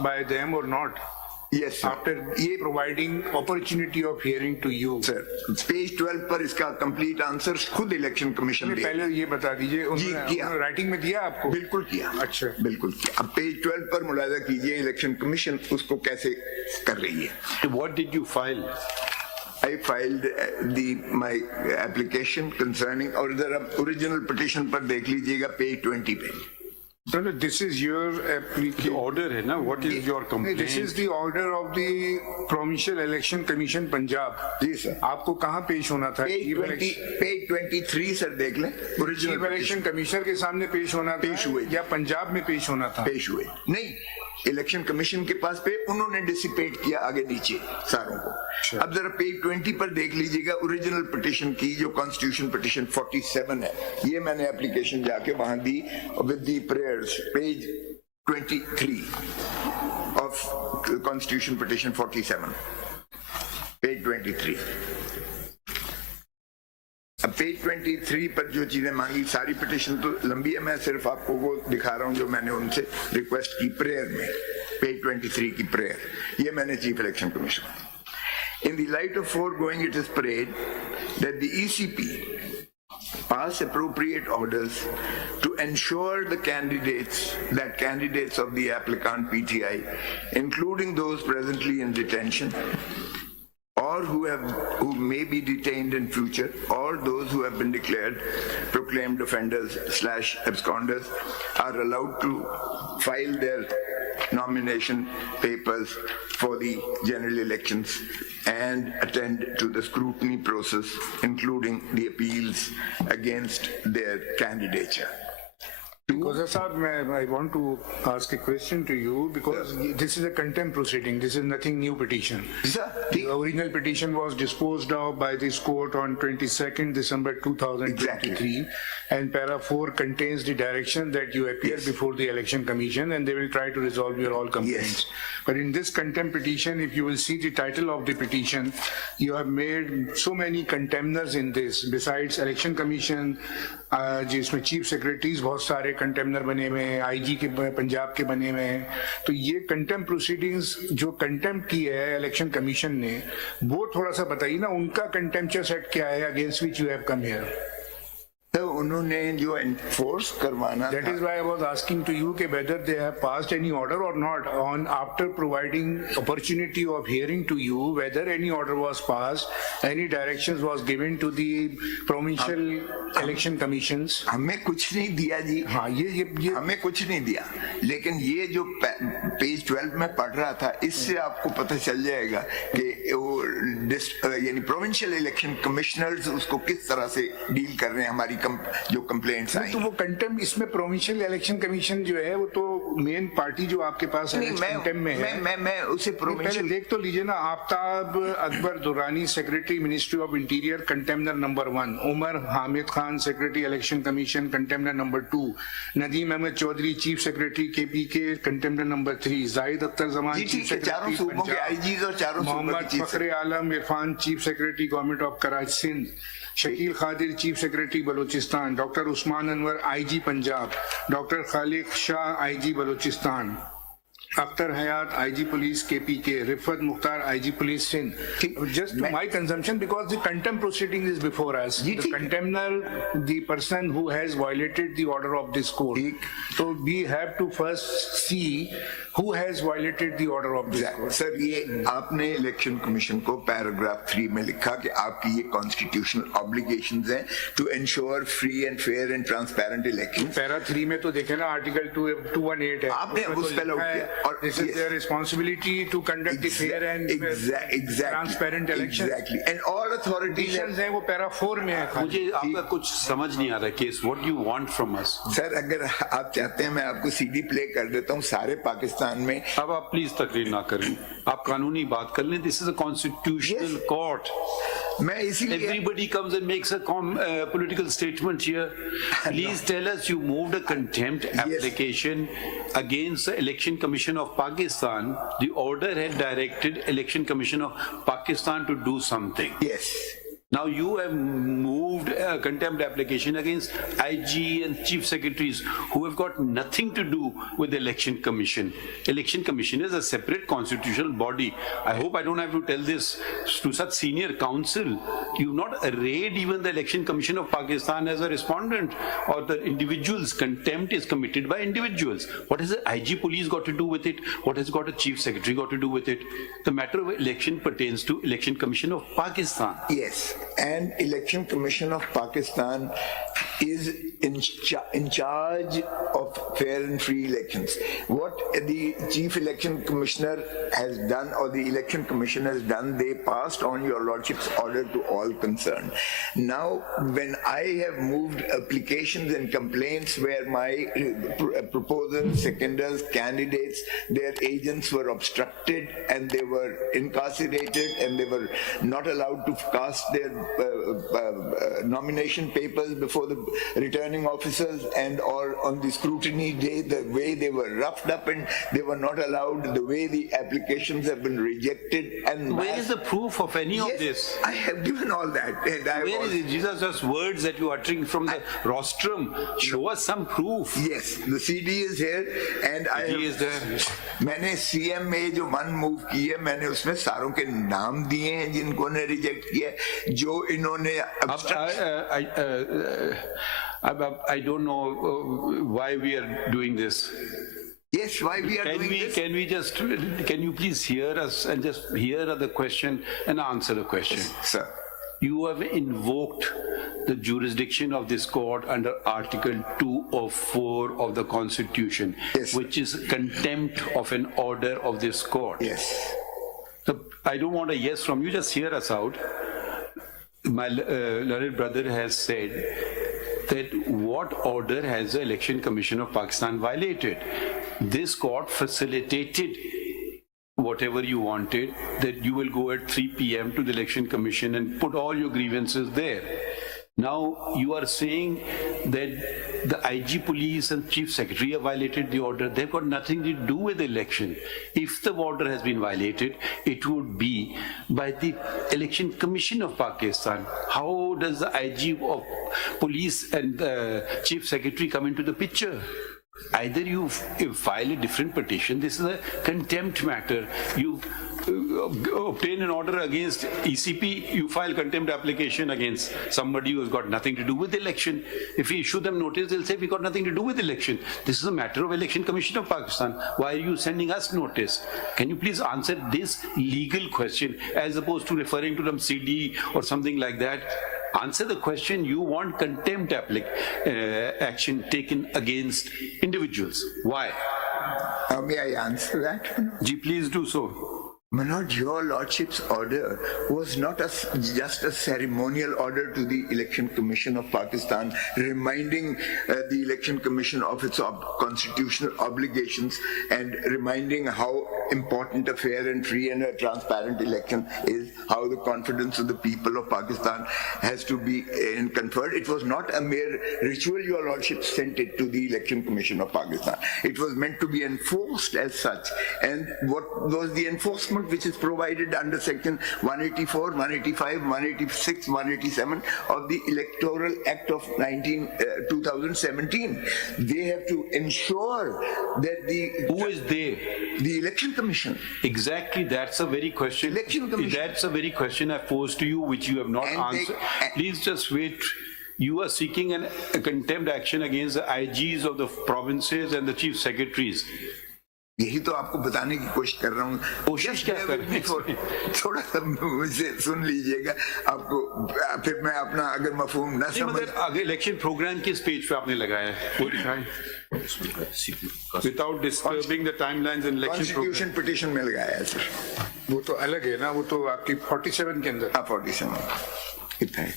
passed by them or not? Yes, sir. After providing opportunity of hearing to you. Sir page 12 पर इसका complete answer खुद election commission दे। पहले ये बता दीजिए, उन्होंने राइटिंग में दिया आपको? बिल्कुल किया। अच्छा, बिल्कुल किया। अब पेज 12 पर मुलाजा कीजिए इलेक्शन कमीशन उसको कैसे कर रही है। What did you file? I filed my application concerning, और जरा ओरिजिनल पिटीशन पर देख लीजिएगा पेज 20 पे। No, this is your application. Order है ना? What is your complaint? This is the order of the Provincial Election Commission Punjab. जी सर। आपको कहाँ पेश होना था? पेज 23 सर देख लें। चीफ इलेक्शन कमिश्नर के सामने पेश होना था, पेश हुए या पंजाब में पेश होना था? पेश हुए नहीं, इलेक्शन कमीशन के पास पे उन्होंने डिसिपेट किया आगे नीचे सारों को। अब जरा पेज 20 पर देख लीजिएगा ओरिजिनल पिटीशन की, जो कॉन्स्टिट्यूशन पिटीशन 47 है। ये मैंने एप्लीकेशन जाके वहां दी with the prayers, page 23 of constitution petition 47, page 23। अब पेज 23 पर जो चीजें मांगी, सारी पिटीशन तो लंबी है, मैं सिर्फ आपको वो दिखा रहा हूं जो मैंने उनसे रिक्वेस्ट की प्रेयर में। पेज 23 की प्रेयर, ये मैंने chief election commissioner. In the light of foregoing, it is prayed that the ECP pass appropriate orders to ensure that candidates of the applicant PTI, including those presently in detention, or who may be detained in future, or those who have been declared proclaimed offenders/absconders, are allowed to file their nomination papers for the general elections and attend to the scrutiny process, including the appeals against their candidature. Khosa Saab, I want to ask a question to you, because this is a contempt proceeding. This is nothing new petition. The original petition was disposed of by this court on 22nd December 2023. Exactly. And para 4 contains the direction that you appear before the election commission and they will try to resolve your all complaints. But in this contempt petition, if you will see the title of the petition, you have made so many contemners in this. Besides election commission, जिसमें chief secretaries बहुत सारे कंटेम्नर बने हुए हैं, आईजी के पंजाब के बने हुए हैं, तो ये कंटेम्प्ट प्रोसीडिंग्स जो कंटेम्प्ट की है इलेक्शन कमीशन ने, वो थोड़ा सा बताइए ना, उनका कंटेम्प्चुअस एक्ट क्या है against which you have come here? तो उन्होंने जो एनफोर्स करवाना, That is why I was asking to you whether they have passed any order or not, on after providing opportunity of hearing to you whether any order was passed, any directions was given to the provincial election commissions. हमें कुछ नहीं दिया जी। हाँ, ये हमें कुछ नहीं दिया, लेकिन ये जो पेज 12 में पढ़ रहा था, इससे आपको पता चल जाएगा कि वो यानी प्रोविंशियल इलेक्शन कमिश्नर्स उसको किस तरह से डील कर रहे हैं, हमारी जो कंप्लेंट्स आई। तो वो कंटेम्प्ट, इसमें प्रोविंशियल इलेक्शन कमीशन जो है वो तो मेन पार्टी जो आपके पास है कंटेम्प्ट में है। मैं उसे पहले देख तो लीजिए ना। Aftab Akbar Durrani, secretary ministry of interior, contemner number 1। Umar Hamid Khan, secretary election commission, contemner number 2। Nadeem Ahmed Chaudhry, chief secretary KPK, contemner number 3। Zahid Akhtar Zaman, chief secretary Punjab. Mohammad Fakhre Alam Irfan, chief secretary government of Karachi Sindh. Shakeel Khadir, chief secretary Balochistan. Doctor Usman Anwar, IG Punjab. Doctor Khaliq Shah, IG Balochistan. Akhtar Hayat, IG police KPK। Rifat Mukhtar, IG police Sindh. Just to my consumption, because the contempt proceeding is before us. The contemptor, the person who has violated the order of this court. So we have to first see who has violated the order of this court. Sir, ये आपने election commission को पैराग्राफ 3 में लिखा कि आपकी ये constitutional obligations हैं to ensure free and fair and transparent election. Para 3 में तो देखे ना, आर्टिकल 218 है, आपने उस पे लॉक किया, और this is their responsibility to conduct the fair and transparent election. Exactly. And all authorities हैं, वो पैरा 4 में है। मुझे आपका कुछ समझ नहीं आ रहा case. What do you want from us? Sir, अगर आप चाहते हैं मैं आपको CD प्ले कर देता हूँ सारे पाकिस्तान में। अब आप प्लीज तकरीर ना करें, आप कानूनी बात कर लें। This is a constitutional court. मैं इसीलिए Everybody comes and makes a political statement here. Please tell us, you moved a contempt application against the Election Commission of Pakistan. The order had directed Election Commission of Pakistan to do something. Yes. Now you have moved a contempt application against IG and chief secretaries who have got nothing to do with the election commission. Election commission is a separate constitutional body. I hope I don't have to tell this to such senior counsel. You've not arrayed even the election commission of Pakistan as a respondent or the individuals. Contempt is committed by individuals. What has the IG police got to do with it? What has got a chief secretary got to do with it? The matter of election pertains to election commission of Pakistan. Yes, and Election Commission of Pakistan is in charge of fair and free elections. What the Chief Election Commissioner has done, or the Election Commission has done, they passed on your Lordship's order to all concerned. Now, when I have moved applications and complaints where my proposers, seconders, candidates, their agents were obstructed and they were incarcerated and they were not allowed to cast their nomination papers before the returning officers, and or on the scrutiny day, the way they were roughed up and they were not allowed, the way the applications have been rejected. And where is the proof of any of this? I have given all that. And Where is it? These are just words that you are uttering from the rostrum. Show us some proof. Yes, the CD is here, and CD is there. मैंने CM में जो one move की है, मैंने उसमें सारों के नाम दिए हैं जिनको ने रिजेक्ट किया, जो इन्होंने I don't know why we are doing this. Yes, why we are doing this? Can you please hear us and just hear the question and answer the question? Sir. You have invoked the jurisdiction of this court under Article 204 of the Constitution, Yes, which is contempt of an order of this court. Yes. So I don't want a yes from you, just hear us out. My learned brother has said that what order has the Election Commission of Pakistan violated? This court facilitated whatever you wanted, that you will go at 3 p.m. to the Election Commission and put all your grievances there. Now you are saying that the IG police and chief secretary have violated the order. They've got nothing to do with the election. If the order has been violated, it would be by the Election Commission of Pakistan. How does the IG of police and the chief secretary come into the picture? Either you file a different petition. This is a contempt matter. You obtain an order against ECP, you file contempt application against somebody who has got nothing to do with the election. If we issue them notice, they'll say we got nothing to do with the election. This is a matter of Election Commission of Pakistan. Why are you sending us notice? Can you please answer this legal question as opposed to referring to some CD or something like that? Answer the question. You want contempt action taken against individuals. Why? May I answer that? Ji, please do so. Manoj, your Lordship's order was not just a ceremonial order to the Election Commission of Pakistan, reminding the Election Commission of its constitutional obligations and reminding how important a fair and free and a transparent election is, how the confidence of the people of Pakistan has to be conferred. It was not a mere ritual. Your Lordship sent it to the Election Commission of Pakistan. It was meant to be enforced as such. And what was the enforcement which is provided under section 184, 185, 186, 187 of the Electoral Act of 2017. They have to ensure that Who is they? The Election Commission. Exactly, that's a very question. Election Commission. That's a very question I posed to you, which you have not answered. Please just wait. You are seeking a contempt action against the IGs of the provinces and the chief secretaries. यही तो आपको बताने की कोशिश कर रहा हूँ. कोशिश क्या कर रहे हैं? थोड़ा सा मुझे सुन लीजिएगा. आपको फिर मैं अपना अगर मफहूम न समझ. आगे इलेक्शन प्रोग्राम किस पेज पे आपने लगाया है? वो दिखाएं. Without disturbing the timelines in election program. Constitution petition में लगाया है सर. वो तो अलग है ना, वो तो आपकी 47 के अंदर. 47 कितना है?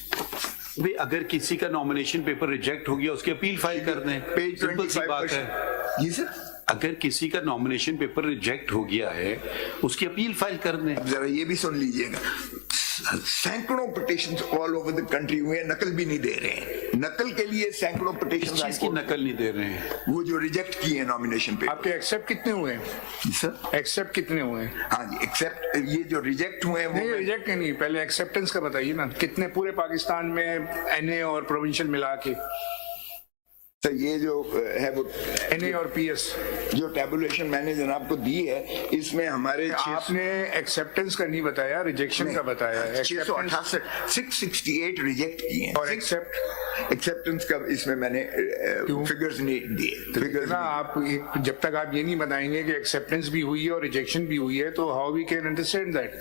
भाई अगर किसी का नॉमिनेशन पेपर रिजेक्ट हो गया, उसकी अपील फाइल कर दें. सिंपल सी बात है. जी सर. अगर किसी का नॉमिनेशन पेपर रिजेक्ट हो गया है, उसकी अपील फाइल कर दें. अब जरा ये भी सुन लीजिएगा. सैकड़ों petitions all over the country हुए हैं, नकल भी नहीं दे रहे हैं। नकल के लिए सैकड़ों इस पिटिशंस चीज की नकल नहीं दे रहे हैं। वो जो रिजेक्ट किए हैं नॉमिनेशन पे। आपके एक्सेप्ट कितने हुए हैं? सर एक्सेप्ट कितने हुए हैं? हाँ जी, एक्सेप्ट ये जो रिजेक्ट हुए हैं वो नहीं, रिजेक्ट नहीं, पहले एक्सेप्टेंस का बताइए ना, कितने पूरे पाकिस्तान में एनए और प्रोविंशियल मिला के? सर ये जो है वो एनए और पीएस जो टेबुलेशन मैंने जनाब को दी है, इसमें हमारे आपने एक्सेप्टेंस का नहीं बताया, रिजेक्शन का बताया है। 668 668 रिजेक्ट किए हैं और एक्सेप्टेंस का इसमें मैंने फिगर्स नहीं दिए। फिगर्स ना आप जब तक आप ये नहीं बताएंगे कि एक्सेप्टेंस भी हुई है और रिजेक्शन भी हुई है, तो how we can understand that?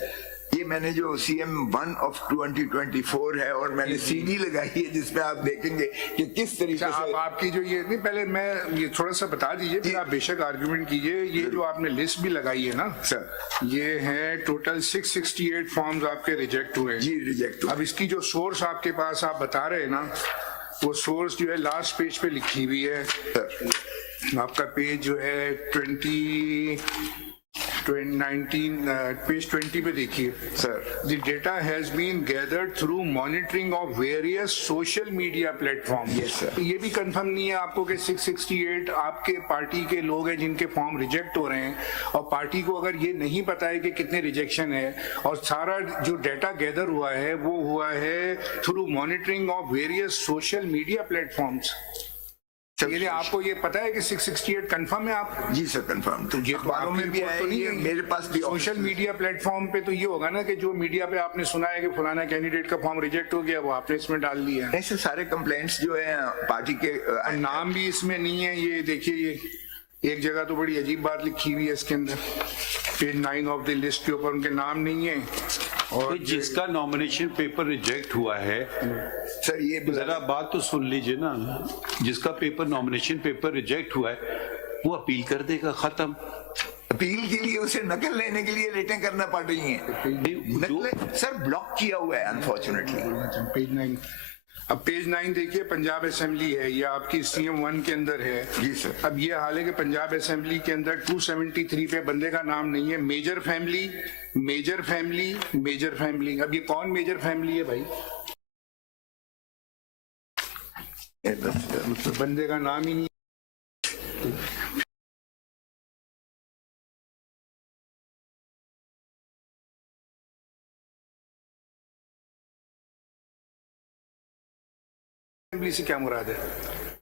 ये मैंने जो CM1 ऑफ 2024 है और मैंने CD लगाई है जिसमें आप देखेंगे कि किस तरीके से आप आपकी जो ये नहीं, पहले मैं ये थोड़ा सा बता दीजिए, फिर आप बेशक आर्गुमेंट कीजिए। ये जो आपने लिस्ट भी लगाई है ना सर, ये है टोटल 668 फॉर्म्स आपके रिजेक्ट हुए हैं। जी रिजेक्ट। अब इसकी जो सोर्स आपके पास आप बता रहे हैं ना, वो सोर्स जो है लास्ट पेज पे लिखी हुई है। आपका पेज जो है 19 पेज 20 पे देखिए sir. The data has been gathered through monitoring of various social media platforms. Yes, sir. ये भी कंफर्म नहीं है आपको कि 668 आपके पार्टी के लोग हैं जिनके फॉर्म रिजेक्ट हो रहे हैं, और पार्टी को अगर ये नहीं पता है कि कितने रिजेक्शन है, और सारा जो डाटा गैदर हुआ है वो हुआ है through monitoring of various social media platforms. ये आपको ये पता है कि 668 कंफर्म है आप? जी सर कंफर्म। तो ये अखबारों में भी आया, ये मेरे पास भी सोशल मीडिया प्लेटफॉर्म पे तो ये होगा ना कि जो मीडिया पे आपने सुना है कि फलाना कैंडिडेट का फॉर्म रिजेक्ट हो गया, वो आपने इसमें डाल लिया है। ऐसे सारे कंप्लेंट्स जो है पार्टी के नाम भी इसमें नहीं है। ये देखिए, ये एक जगह तो बड़ी अजीब बात लिखी हुई है इसके अंदर, पेज 9 ऑफ द लिस्ट के ऊपर उनके नाम नहीं है। और जिसका नॉमिनेशन पेपर रिजेक्ट हुआ है, सर ये जरा बात तो सुन लीजिए ना, जिसका पेपर नॉमिनेशन पेपर रिजेक्ट हुआ है वो अपील कर देगा, खत्म। अपील के लिए उसे नकल लेने के लिए रेटें करना पड़ रही हैं। सर ब्लॉक किया हुआ है अनफॉर्चुनेटली। पेज 9, अब पेज 9 देखिए, पंजाब असेंबली है, ये आपकी CM1 के अंदर है। जी सर। अब ये हाल है कि पंजाब असेंबली के अंदर 273 पे बंदे का नाम नहीं है। Major family, major family, major family. अब ये कौन मेजर फैमिली है भाई? तो बंदे का नाम ही नहीं। से क्या मुराद है?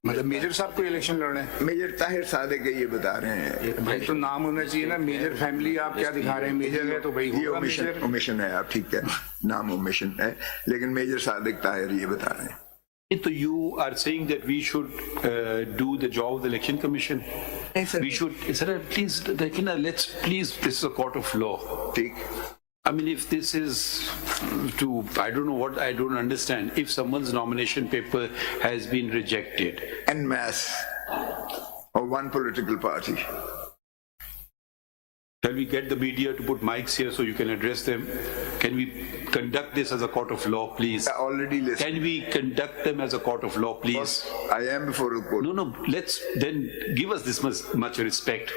मतलब मेजर साहब को इलेक्शन लड़ना है? मेजर ताहिर सादिक ये बता रहे हैं। भाई तो नाम होना चाहिए ना, मेजर फैमिली आप क्या दिखा रहे हैं? मेजर है तो भाई ये होगा मेजर। ओमिशन है, आप ठीक है, नाम ओमिशन है, लेकिन मेजर सादिक ताहिर ये बता रहे हैं। So you are saying that we should do the job of the election commission? Yes, sir. We should, sir, please, let's please, this is a court of law. ठीक। I mean, if this is to, I don't know what, I don't understand. If someone's nomination paper has been rejected. En masse of one political party. Can we get the media to put mics here so you can address them? Can we conduct this as a court of law, please? I already listened. Can we conduct them as a court of law, please? I am before the court. No, let's then give us this much respect.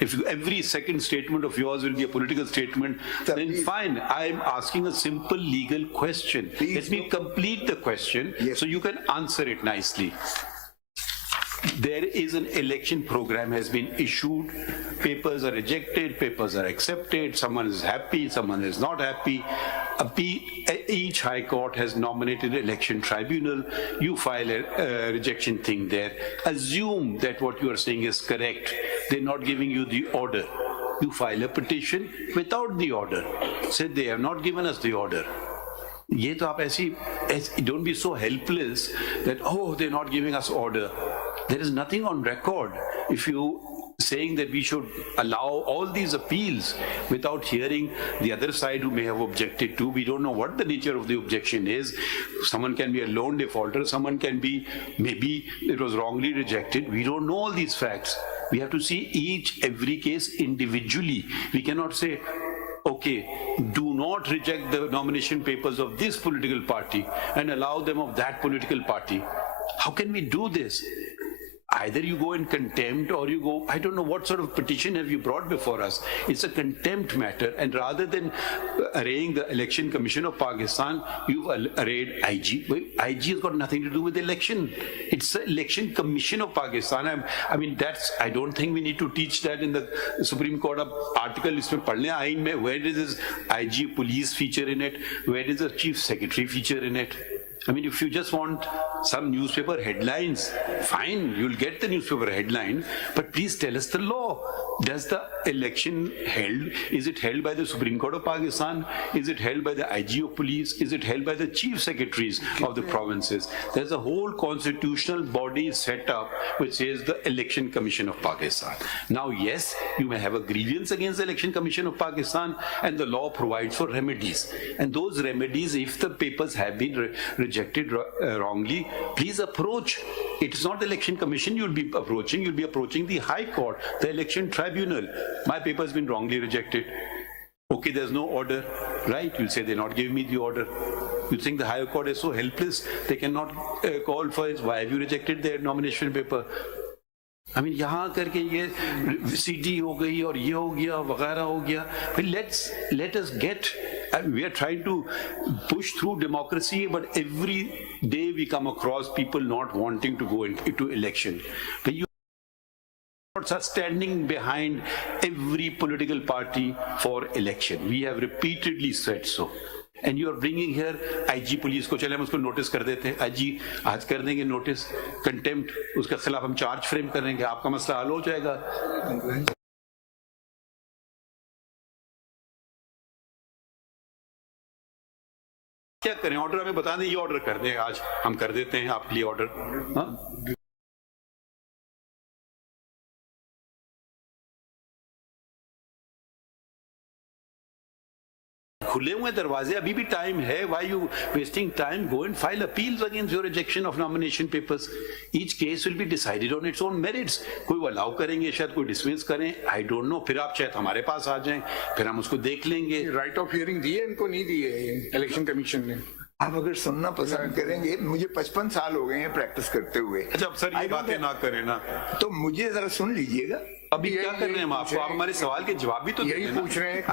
If every second statement of yours will be a political statement, Sir, then please. fine. I'm asking a simple legal question. Please, Let me complete the question Yes. so you can answer it nicely. There is an election program has been issued. Papers are rejected, papers are accepted. Someone is happy, someone is not happy. Each high court has nominated an election tribunal. You file a rejection thing there. Assume that what you are saying is correct. They're not giving you the order. You file a petition without the order. Say they have not given us the order. ये तो आप ऐसी don't be so helpless that oh they're not giving us order. There is nothing on record. If you saying that we should allow all these appeals without hearing the other side who may have objected to, we don't know what the nature of the objection is. Someone can be a lone defaulter, someone can be maybe it was wrongly rejected. We don't know all these facts. We have to see every case individually. We cannot say, okay, do not reject the nomination papers of this political party and allow them of that political party. How can we do this? Either you go in contempt or you go, I don't know what sort of petition have you brought before us. It's a contempt matter, and rather than arraying the Election Commission of Pakistan, you've arrayed IG. Well, IG has got nothing to do with the election. It's the Election Commission of Pakistan. I mean, I don't think we need to teach that in the Supreme Court article. इसमें पढ़ने आइन में, where does this IG police feature in it? Where does the Chief Secretary feature in it? I mean, if you just want some newspaper headlines, fine, you'll get the newspaper headline, but please tell us the law. Does the election held, is it held by the Supreme Court of Pakistan? Is it held by the IG of police? Is it held by the chief secretaries of the provinces? There's a whole constitutional body set up which says the Election Commission of Pakistan. Now, yes, you may have a grievance against the Election Commission of Pakistan, and the law provides for remedies. And those remedies, if the papers have been rejected wrongly, please approach. It's not the Election Commission you'll be approaching the High Court, the Election Tribunal. My paper has been wrongly rejected. Okay, there's no order, right? You'll say they're not giving me the order. You think the Higher Court is so helpless, they cannot call for it? Why have you rejected their nomination paper? I mean, यहाँ करके ये CD हो गई और ये हो गया वगैरह हो गया. But let us get. We are trying to push through democracy, but every day we come across people not wanting to go into election. But you are standing behind every political party for election. We have repeatedly said so. And you are bringing here IG police को, चले हम उसको नोटिस कर देते हैं. IG आज कर देंगे नोटिस, कंटेम्प्ट, उसके खिलाफ हम चार्ज फ्रेम करेंगे, आपका मसला हल हो जाएगा. क्या करें? ऑर्डर हमें बता दें, ये ऑर्डर कर दें, आज हम कर देते हैं आपके लिए ऑर्डर. हाँ, खुले हुए दरवाजे, अभी भी टाइम है. Why you wasting time? Go and file appeals against your rejection of nomination papers. Each case will be decided on its own merits. कोई वो अलाउ करेंगे, शायद कोई डिसमिस करें, I don't know. फिर आप शायद हमारे पास आ जाएं, फिर हम उसको देख लेंगे. राइट ऑफ हियरिंग दिए इनको, नहीं दिए इलेक्शन कमीशन ने. आप अगर सुनना पसंद करेंगे, मुझे 55 साल हो गए हैं प्रैक्टिस करते हुए. अच्छा, अब सर ये बातें ना करें ना, तो मुझे जरा सुन लीजिएगा. अभी क्या कर रहे हैं हम आपको? आप हमारे सवाल के जवाब भी तो यही पूछ रहे हैं.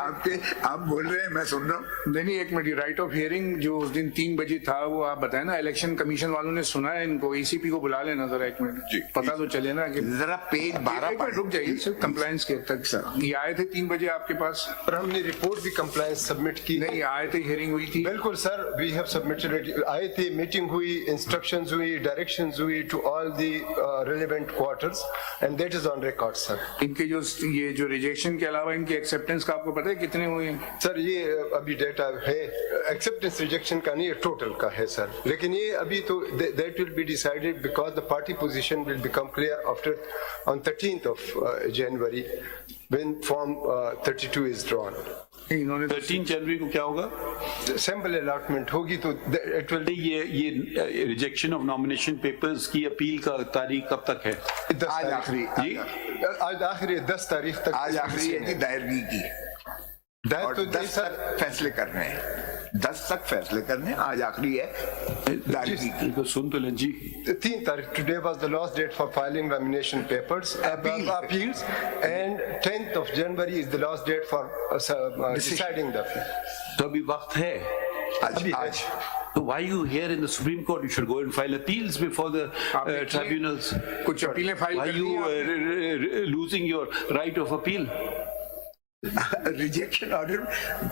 आप बोल रहे हैं, मैं सुन रहा हूँ. नहीं, एक मिनट. राइट ऑफ हियरिंग जो उस दिन 3 बजे था, वो आप बताए ना, इलेक्शन कमीशन वालों ने सुना है इनको. ACP को बुला लेना जरा, एक मिनट, पता तो चले ना कि जरा पेज 12 पर रुक जाइए सर. कंप्लायंस के तक सर ये आए थे 3 बजे आपके पास, पर हमने रिपोर्ट भी कंप्लायंस सबमिट की. नहीं आए थे, हियरिंग हुई थी. बिल्कुल सर, वी हैव सबमिटेड. आए थे, मीटिंग हुई, इंस्ट्रक्शंस हुई, डायरेक्शंस हुई to all the relevant quarters, and that is on record sir. इनके ये जो रिजेक्शन के अलावा इनके एक्सेप्टेंस का आपको पता है कितने हुए हैं सर? ये अभी डेटा है, एक्सेप्टेंस रिजेक्शन का नहीं, टोटल का है सर. लेकिन ये अभी तो that will be decided because the party position will become clear after on 13th of January when form 32 is drawn. इन्होंने 13 जनवरी को क्या होगा? सैंपल अलॉटमेंट होगी तो इट विल. ये रिजेक्शन ऑफ नॉमिनेशन पेपर्स की अपील का तारीख कब तक है? आज आखिरी, आज आखिरी 10 तारीख तक. आज आखिरी है कि दायरगी की, और 10 तक फैसले कर रहे हैं. 10 तक फैसले करने, आज आखिरी है दायरगी की. तो सुन तो लें जी. 3 तारीख, today was the last date for filing nomination papers, appeals, and 10th of January is the last date for deciding the appeal. तो अभी वक्त है. आज So why you here in the Supreme Court? You should go and file appeals before the tribunals. कुछ अपीलें file Why कर दी you losing your right of appeal? Rejection order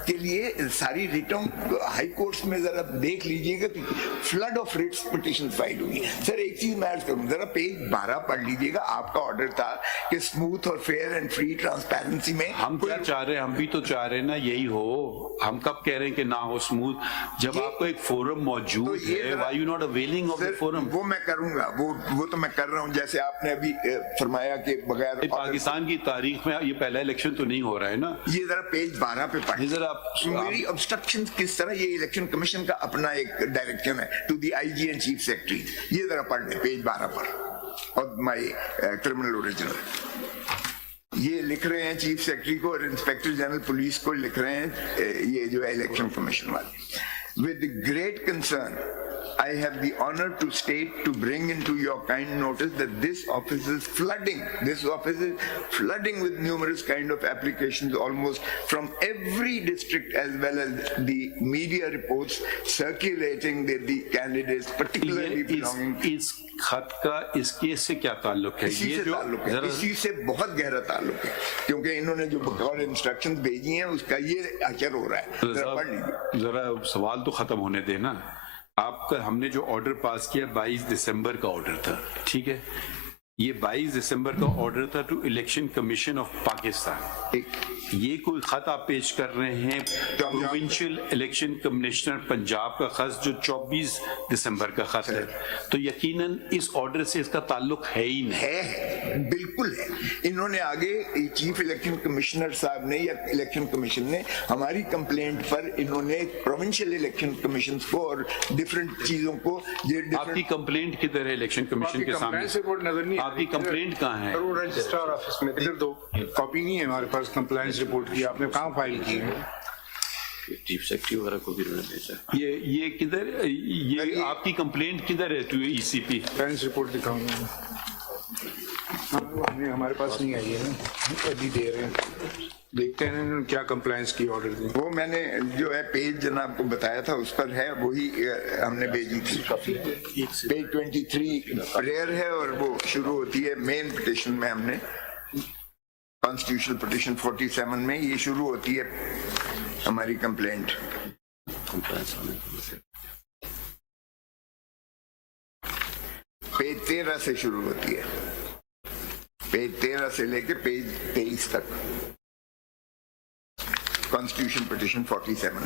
के लिए सारी रिटों हाई कोर्ट्स में जरा देख लीजिएगा कि flood of writs petition file हुई. सर एक चीज मैं अर्ज करूं, जरा पेज 12 पढ़ लीजिएगा. आपका ऑर्डर था कि स्मूथ और फेयर एंड फ्री ट्रांसपेरेंसी में. हम क्या चाह रहे हैं? हम भी तो चाह रहे हैं ना यही हो. हम कब कह रहे हैं कि ना हो स्मूथ? जब आपको एक फोरम मौजूद है, why you not availing of the forum? वो मैं करूंगा, वो तो मैं कर रहा हूं. जैसे आपने अभी फरमाया कि बगैर पाकिस्तान की तारीख में ये पहला इलेक्शन तो नहीं हो रहा है ना. ये जरा पेज 12 पे पढ़िए जरा. मेरी ऑब्स्ट्रक्शन किस तरह, ये इलेक्शन कमीशन का अपना एक डायरेक्शन है to the IG and chief secretary. ये जरा पढ़ लें पेज 12 पर. और माय क्रिमिनल ओरिजिनल ये लिख रहे हैं चीफ सेक्रेटरी को और इंस्पेक्टर जनरल पुलिस को लिख रहे हैं, ये जो है इलेक्शन कमीशन वाले. With great concern I have the honor to state, to bring into your kind notice that this office is flooding. This office is flooding with numerous kind of applications, almost from every district, as well as the media reports circulating that the candidates, particularly belonging. इस खत का इस केस से क्या ताल्लुक है? इसी ये से जो ताल्लुक है, इसी से बहुत गहरा ताल्लुक है, क्योंकि इन्होंने जो बकौल इंस्ट्रक्शंस भेजी हैं उसका ये असर हो रहा है। जरा पढ़ लीजिए। जरा सवाल तो खत्म होने देना। आपका हमने जो ऑर्डर पास किया 22 दिसंबर का ऑर्डर था, ठीक है? ये 22 दिसंबर का ऑर्डर था to election commission of Pakistan. ये कोई खत आप पेश कर रहे हैं प्रोविंशियल इलेक्शन कमिश्नर पंजाब का खत जो 24 दिसंबर का खत है, तो यकीनन इस ऑर्डर से इसका ताल्लुक है ही नहीं। है, बिल्कुल है। इन्होंने आगे चीफ इलेक्शन कमिश्नर साहब ने या इलेक्शन कमीशन ने हमारी कंप्लेंट पर इन्होंने प्रोविंशियल इलेक्शन कमीशन को और डिफरेंट चीजों को आपकी कंप्लेंट किधर है इलेक्शन कमीशन के सामने? रिपोर्ट नजर नहीं आपकी कंप्लेंट कहाँ है? रजिस्ट्रार ऑफिस में इधर दो कॉपी नहीं है हमारे पास कंप्लायंस रिपोर्ट की। आपने कहाँ फाइल की है? चीफ सेक्रेटरी वगैरह को भी उन्होंने भेजा। ये किधर, ये आपकी कंप्लेंट किधर है टू ईसीपी? कंप्लायंस रिपोर्ट दिखाऊंगा। हमारे पास नहीं आई है ना, अभी दे रहे हैं, देखते हैं इन्होंने क्या कंप्लायंस की ऑर्डर दी। वो मैंने जो है पेज जनाब को बताया था उस पर है, वही हमने भेजी थी। पेज 23 प्रेयर है और वो शुरू होती है मेन पिटिशन में, हमने कॉन्स्टिट्यूशनल पिटिशन 47 में ये शुरू होती है हमारी कंप्लेंट। पेज 13 से शुरू होती है, पेज 13 से लेके पेज 23 तक कॉन्स्टिट्यूशन पिटिशन 47 में।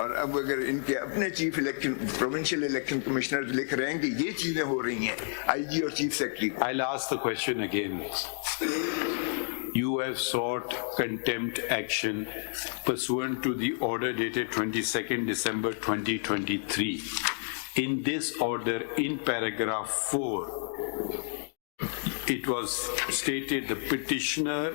और अब अगर इनके अपने chief election provincial election commissioner लिख रहे हैं कि ये चीजें हो रही हैं आईजी और चीफ सेक्रेटरी को। I'll ask the question again. You have sought contempt action pursuant to the order dated 22nd December 2023. In this order, in paragraph 4, it was stated the petitioner,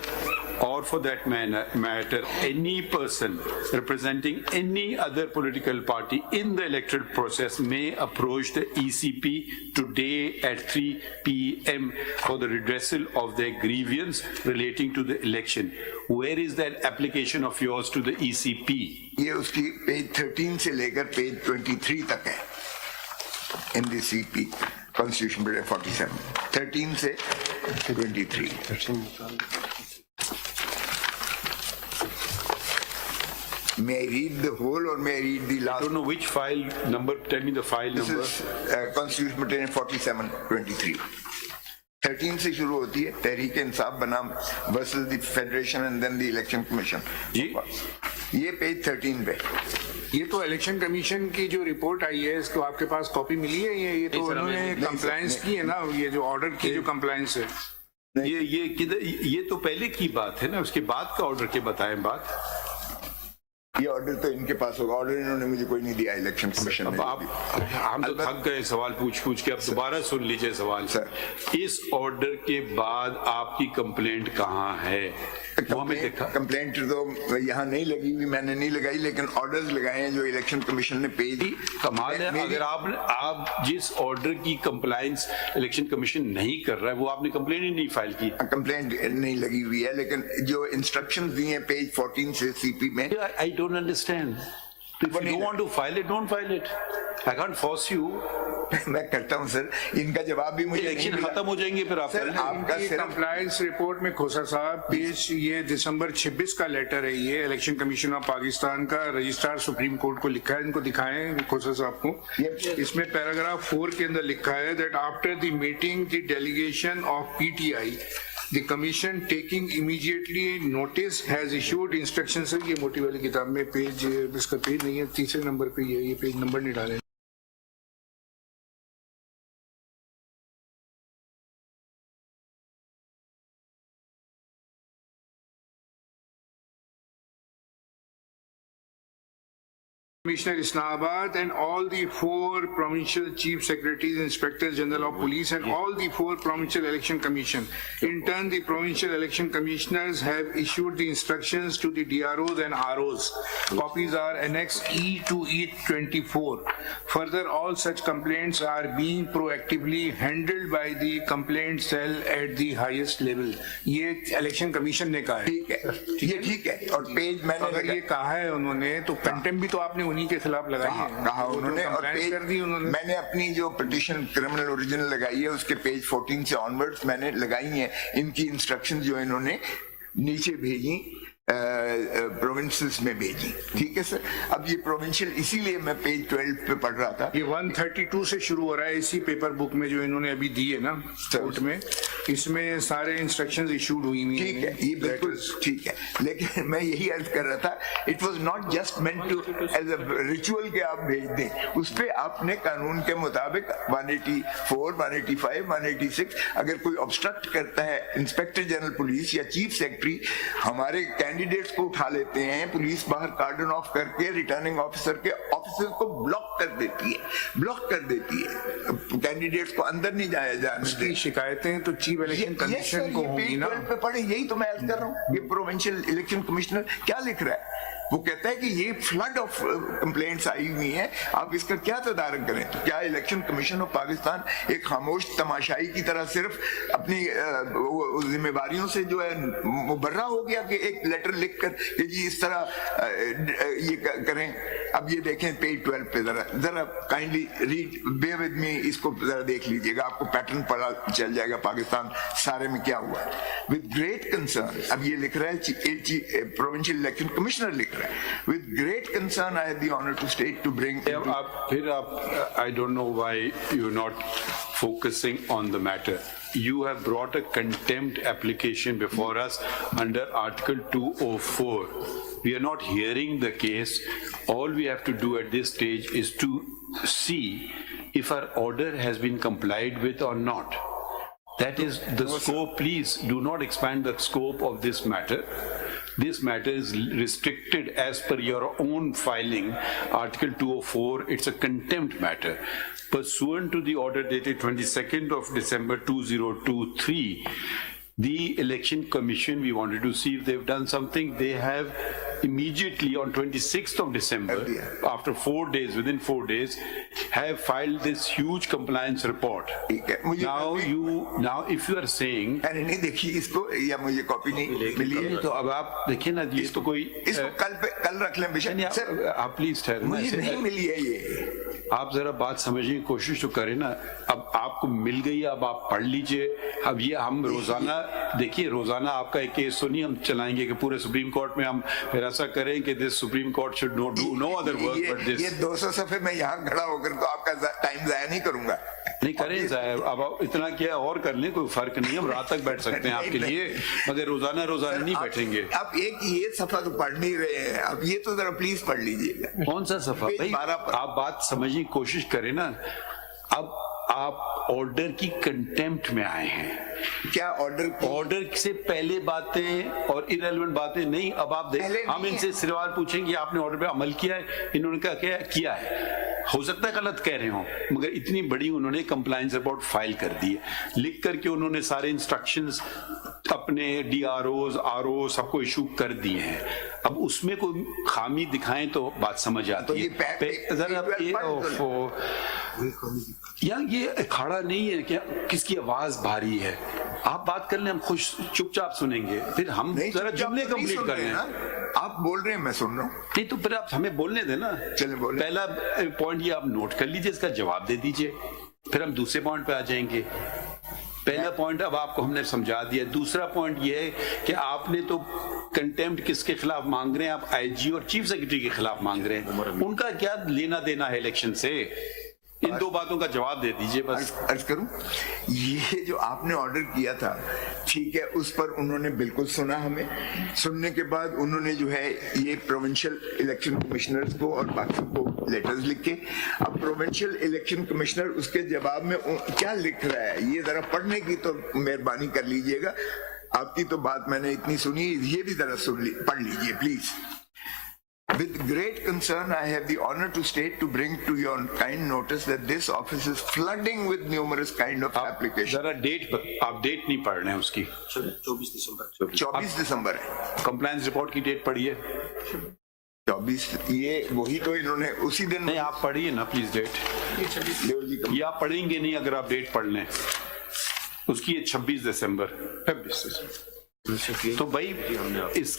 or for that matter, any person representing any other political party in the electoral process may approach the ECP today at 3 p.m. for the redressal of their grievance relating to the election. Where is that application of yours to the ECP? ये उसकी पेज 13 से लेकर पेज 23 तक है in the CP Constitution Bill 47, 13 से 23. May I read the whole or may I read the last? I don't know which file number. Tell me the file This number. is Constitution Bill 47, 23. 13 से शुरू होती है तहरीक इंसाफ बनाम versus the federation and then the election commission. जी ये page 13 पे। ये तो इलेक्शन कमीशन की जो रिपोर्ट आई है इसको आपके पास कॉपी मिली है? ये तो उन्होंने कंप्लायंस की है ना, ये जो ऑर्डर की जो कंप्लायंस है ये किधर? ये तो पहले की बात है ना, उसके बाद का ऑर्डर के बताएं बात। ये ऑर्डर तो इनके पास होगा, ऑर्डर इन्होंने मुझे कोई नहीं दिया इलेक्शन कमीशन ने। अब आप हम तो थक गए सवाल पूछ के, अब दोबारा सुन लीजिए सवाल। इस ऑर्डर के बाद आपकी कंप्लेंट कहाँ है? वो हमें देखा। कंप्लेंट तो यहाँ नहीं लगी हुई, मैंने नहीं लगाई, लेकिन ऑर्डर्स लगाए हैं जो इलेक्शन कमीशन ने पेज। कमाल है, अगर आप जिस ऑर्डर की कंप्लायंस इलेक्शन कमीशन नहीं कर रहा है वो आपने कंप्लेंट ही नहीं फाइल की। कंप्लेंट नहीं लगी हुई है, लेकिन जो इंस्ट्रक्शंस दिए हैं पेज 14 से सीपी में। I don't understand. If you don't want to file it, don't file it. I can't force you. मैं करता हूं सर, इनका जवाब भी मुझे इलेक्शन खत्म हो जाएंगे फिर आप सर, आपका कंप्लायंस रिपोर्ट में खोसा साहब पेज ये दिसंबर 26 का लेटर है, ये इलेक्शन कमीशन ऑफ पाकिस्तान का रजिस्ट्रार सुप्रीम कोर्ट को लिखा है, इनको दिखाएं खोसा साहब को। इसमें पैराग्राफ 4 के अंदर लिखा है that after the meeting the delegation of PTI The Commission taking immediately notice has issued instructions। ये मोटी वाली किताब में पेज, इसका पेज नहीं है, तीसरे नंबर पे ये पेज नंबर नहीं डाले। Commissioner Islamabad and all the 4 provincial chief secretaries, inspectors general of police and all the 4 provincial election commission. In turn, the provincial election commissioners have issued the instructions to the DROs and ROs. Copies are Annex E to E24. Further, all such complaints are being proactively handled by the complaint cell at the highest level. ये election commission ने कहा है. ठीक है, ये ठीक है। और पेज मैंने अगर ये कहा है उन्होंने तो कंटेम्प्ट भी तो आपने उन्हीं के खिलाफ लगाई है। कहा उन्होंने, और पेज कर दी उन्होंने। मैंने अपनी जो पिटीशन क्रिमिनल ओरिजिनल लगाई है उसके पेज 14 से ऑनवर्ड्स मैंने लगाई है इनकी इंस्ट्रक्शन जो इन्होंने नीचे भेजी प्रोविंसेस में भेजी। ठीक है सर। अब ये प्रोविंशियल इसीलिए मैं पेज 12 पे पढ़ रहा था। ये 132 से शुरू हो रहा है इसी पेपर बुक में जो इन्होंने अभी दी है ना कोर्ट में, इसमें सारे इंस्ट्रक्शंस इशूड हुई हुई ठीक है, ये बिल्कुल ठीक है, लेकिन मैं यही अर्ज कर रहा था, it was not just meant to as a ritual के आप भेज दें, उस पे आपने कानून के मुताबिक 184, 185, 186 अगर कोई ऑब्स्ट्रक्ट करता है इंस्पेक्टर जनरल पुलिस या चीफ सेक्रेटरी हमारे कैंडिडेट्स को उठा लेते हैं, पुलिस बाहर कार्डन ऑफ करके रिटर्निंग ऑफिसर के ऑफिसर को ब्लॉक कर देती है, कैंडिडेट्स को अंदर नहीं जाया जाने। शिकायतें तो चीफ इलेक्शन कमीशन को होगी ना। पे पढ़े, यही तो मैं अर्ज कर रहा हूँ। ये प्रोविंशियल इलेक्शन कमिश्नर क्या लिख रहा है? वो कहता है कि ये फ्लड ऑफ कंप्लेंट्स आई हुई हैं, आप इसका क्या तदारक करें? तो क्या इलेक्शन कमीशन ऑफ पाकिस्तान एक खामोश तमाशाई की तरह सिर्फ अपनी जिम्मेवारियों से जो है मुबर्रा हो गया कि एक लेटर लिख कर कि जी इस तरह ये करें? अब ये देखें पेज 12 पे जरा kindly read, bear with me, इसको जरा देख लीजिएगा, आपको पैटर्न पता चल जाएगा पाकिस्तान सारे में क्या हुआ। विद ग्रेट कंसर्न, अब ये लिख रहा है प्रोविंशियल इलेक्शन कमिश्नर लिख रहा है, with great concern I had the honor to state to bring I don't know why you're not focusing on the matter. You have brought a contempt application before us under Article 204. We are not hearing the case. All we have to do at this stage is to see if our order has been complied with or not. That is the scope. Please do not expand the scope of this matter. This matter is restricted as per your own filing, Article 204. It's a contempt matter. Pursuant to the order dated 22nd of December 2023, the Election Commission, we wanted to see if they've done something. They have immediately on 26th of December, after 4 days, within 4 days, have filed this huge compliance report. Now, if you are saying, मैंने नहीं देखी इसको या मुझे कॉपी नहीं मिली है, तो अब आप देखिए ना, ये तो कोई इसको कल रख लें बेशक सर, आप प्लीज ठहरें, मुझे नहीं मिली है ये। आप जरा बात समझने की कोशिश तो करें ना। अब आपको मिल गई, अब आप पढ़ लीजिए। अब ये हम रोजाना देखिए, रोजाना आपका एक केस तो नहीं हम चलाएंगे कि पूरे सुप्रीम कोर्ट में हम फिर ऐसा करें कि this supreme court should not do no other work but this. ये 200 सफे में यहाँ खड़ा होकर तो आपका टाइम जाया नहीं करूंगा। नहीं करें साहब, अब इतना किया और कर लें, कोई फर्क नहीं, हम रात तक बैठ सकते हैं आपके लिए, मगर रोजाना नहीं बैठेंगे। आप एक ये सफा तो पढ़ नहीं रहे हैं, अब ये तो जरा प्लीज पढ़ लीजिएगा। कौन सा सफा भाई? आप बात समझने की कोशिश करें ना। अब आप ऑर्डर की कंटेम्प्ट में आए हैं। क्या ऑर्डर से पहले बातें और इरेलेवेंट बातें नहीं। अब आप देख, हम इनसे सवाल पूछेंगे आपने ऑर्डर पे अमल किया है? इन्होंने क्या किया है? हो सकता है गलत कह रहे हो, मगर इतनी बड़ी उन्होंने कंप्लायंस रिपोर्ट फाइल कर दी है, लिख करके उन्होंने सारे इंस्ट्रक्शंस अपने DROs, ROs सबको इशू कर दिए हैं। अब उसमें कोई खामी दिखाएं तो बात समझ आती है। ये अखाड़ा नहीं है क्या? किसकी आवाज भारी है? आप बात कर लें, हम खुश चुपचाप सुनेंगे, फिर हम जरा जुमले कंप्लीट कर लें। आप बोल रहे हैं, मैं सुन रहा हूँ। नहीं तो फिर आप हमें बोलने देना। चलिए बोले। पहला पॉइंट ये आप नोट कर लीजिए, इसका जवाब दे दीजिए, फिर हम दूसरे पॉइंट पे आ जाएंगे। पहला पॉइंट अब आपको हमने समझा दिया। दूसरा पॉइंट ये है कि आपने तो कंटेम्प्ट किसके खिलाफ मांग रहे हैं? आप IG और चीफ सेक्रेटरी के खिलाफ मांग रहे हैं। उनका क्या लेना देना है इलेक्शन से? इन दो बातों का जवाब दे दीजिए बस। अर्ज करूं, ये जो आपने ऑर्डर किया था, ठीक है, उस पर उन्होंने बिल्कुल सुना हमें। सुनने के बाद उन्होंने जो है ये प्रोविंशियल इलेक्शन कमिश्नर्स को और बाकी को लेटर्स लिखे। अब प्रोविंशियल इलेक्शन कमिश्नर उसके जवाब में क्या लिख रहा है, ये जरा पढ़ने की तो मेहरबानी कर लीजिएगा। आपकी तो बात मैंने इतनी सुनी, ये भी जरा पढ़ लीजिए please. With great concern, I have the honor to state to bring to your kind notice that this office is flooding with numerous kind of applications. जरा आप डेट नहीं पढ़ रहे हैं उसकी 24 दिसंबर 24 दिसंबर है। कंप्लायंस रिपोर्ट की डेट पढ़िए 24 ये वही तो इन्होंने उसी दिन नहीं आप पढ़िए ना प्लीज डेट ये आप पढ़ेंगे नहीं अगर आप डेट पढ़ लें उसकी है 26 दिसंबर तो भाई इस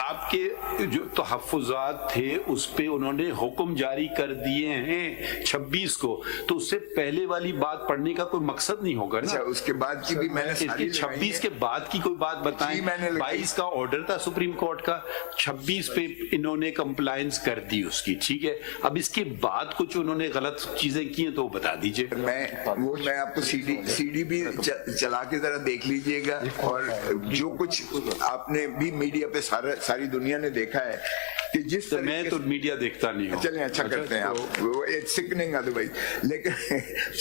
आपके जो तहफ़्फ़ुज़ात थे उस पे उन्होंने हुक्म जारी कर दिए हैं 26 को तो उससे पहले वाली बात पढ़ने का कोई मकसद नहीं होगा ना। अच्छा उसके बाद की भी मैंने इसके 26 के बाद की कोई बात बताएं। 22 का ऑर्डर था सुप्रीम कोर्ट का 26 पे इन्होंने कंप्लायंस कर दी उसकी ठीक है। अब इसके बाद कुछ उन्होंने गलत चीजें की हैं तो बता दीजिए। मैं आपको सीडी भी चला के जरा देख लीजिएगा और जो कुछ आपने भी मीडिया पे सारी दुनिया ने देखा है कि जिस तो मैं तो मीडिया देखता नहीं हूँ। चलें अच्छा करते हैं आप इट्स सिकनिंग अदरवाइज लेकिन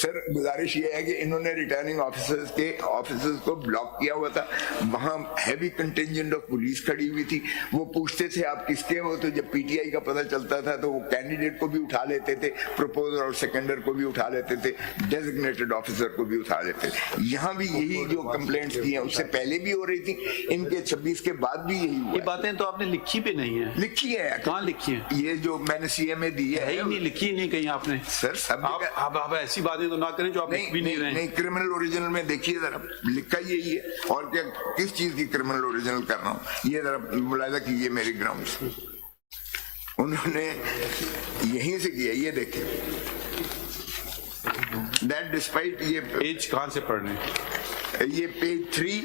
सर गुजारिश ये है कि इन्होंने रिटर्निंग ऑफिसर्स को ब्लॉक किया हुआ था वहाँ हैवी कंटिंजेंट ऑफ पुलिस खड़ी हुई थी वो पूछते थे आप किसके हो तो जब पीटीआई का पता चलता था तो वो कैंडिडेट को भी उठा लेते थे प्रोपोजर और सेकेंडर को भी उठा लेते थे डेजिग्नेटेड ऑफिसर को भी उठा लेते थे। यहाँ भी यही जो कंप्लेंट्स की हैं उससे पहले भी हो रही थी इनके 26 के बाद भी यही हुआ। ये बातें तो आपने लिखी भी नहीं है। लिखी है कहाँ लिखी है? ये जो मैंने सीएमए दी है ही नहीं लिखी नहीं कहीं आपने सर सब आप ऐसी बातें तो ना करें जो आप लिख भी नहीं रहे। नहीं क्रिमिनल ओरिजिनल में देखिए जरा लिखा यही है और क्या किस चीज की क्रिमिनल ओरिजिनल कर रहा हूँ ये जरा मुलायजा कीजिए मेरे ग्राउंड उन्होंने यहीं से किया ये देखिए दैट डिस्पाइट ये पेज कहाँ से पढ़ने ये पेज 3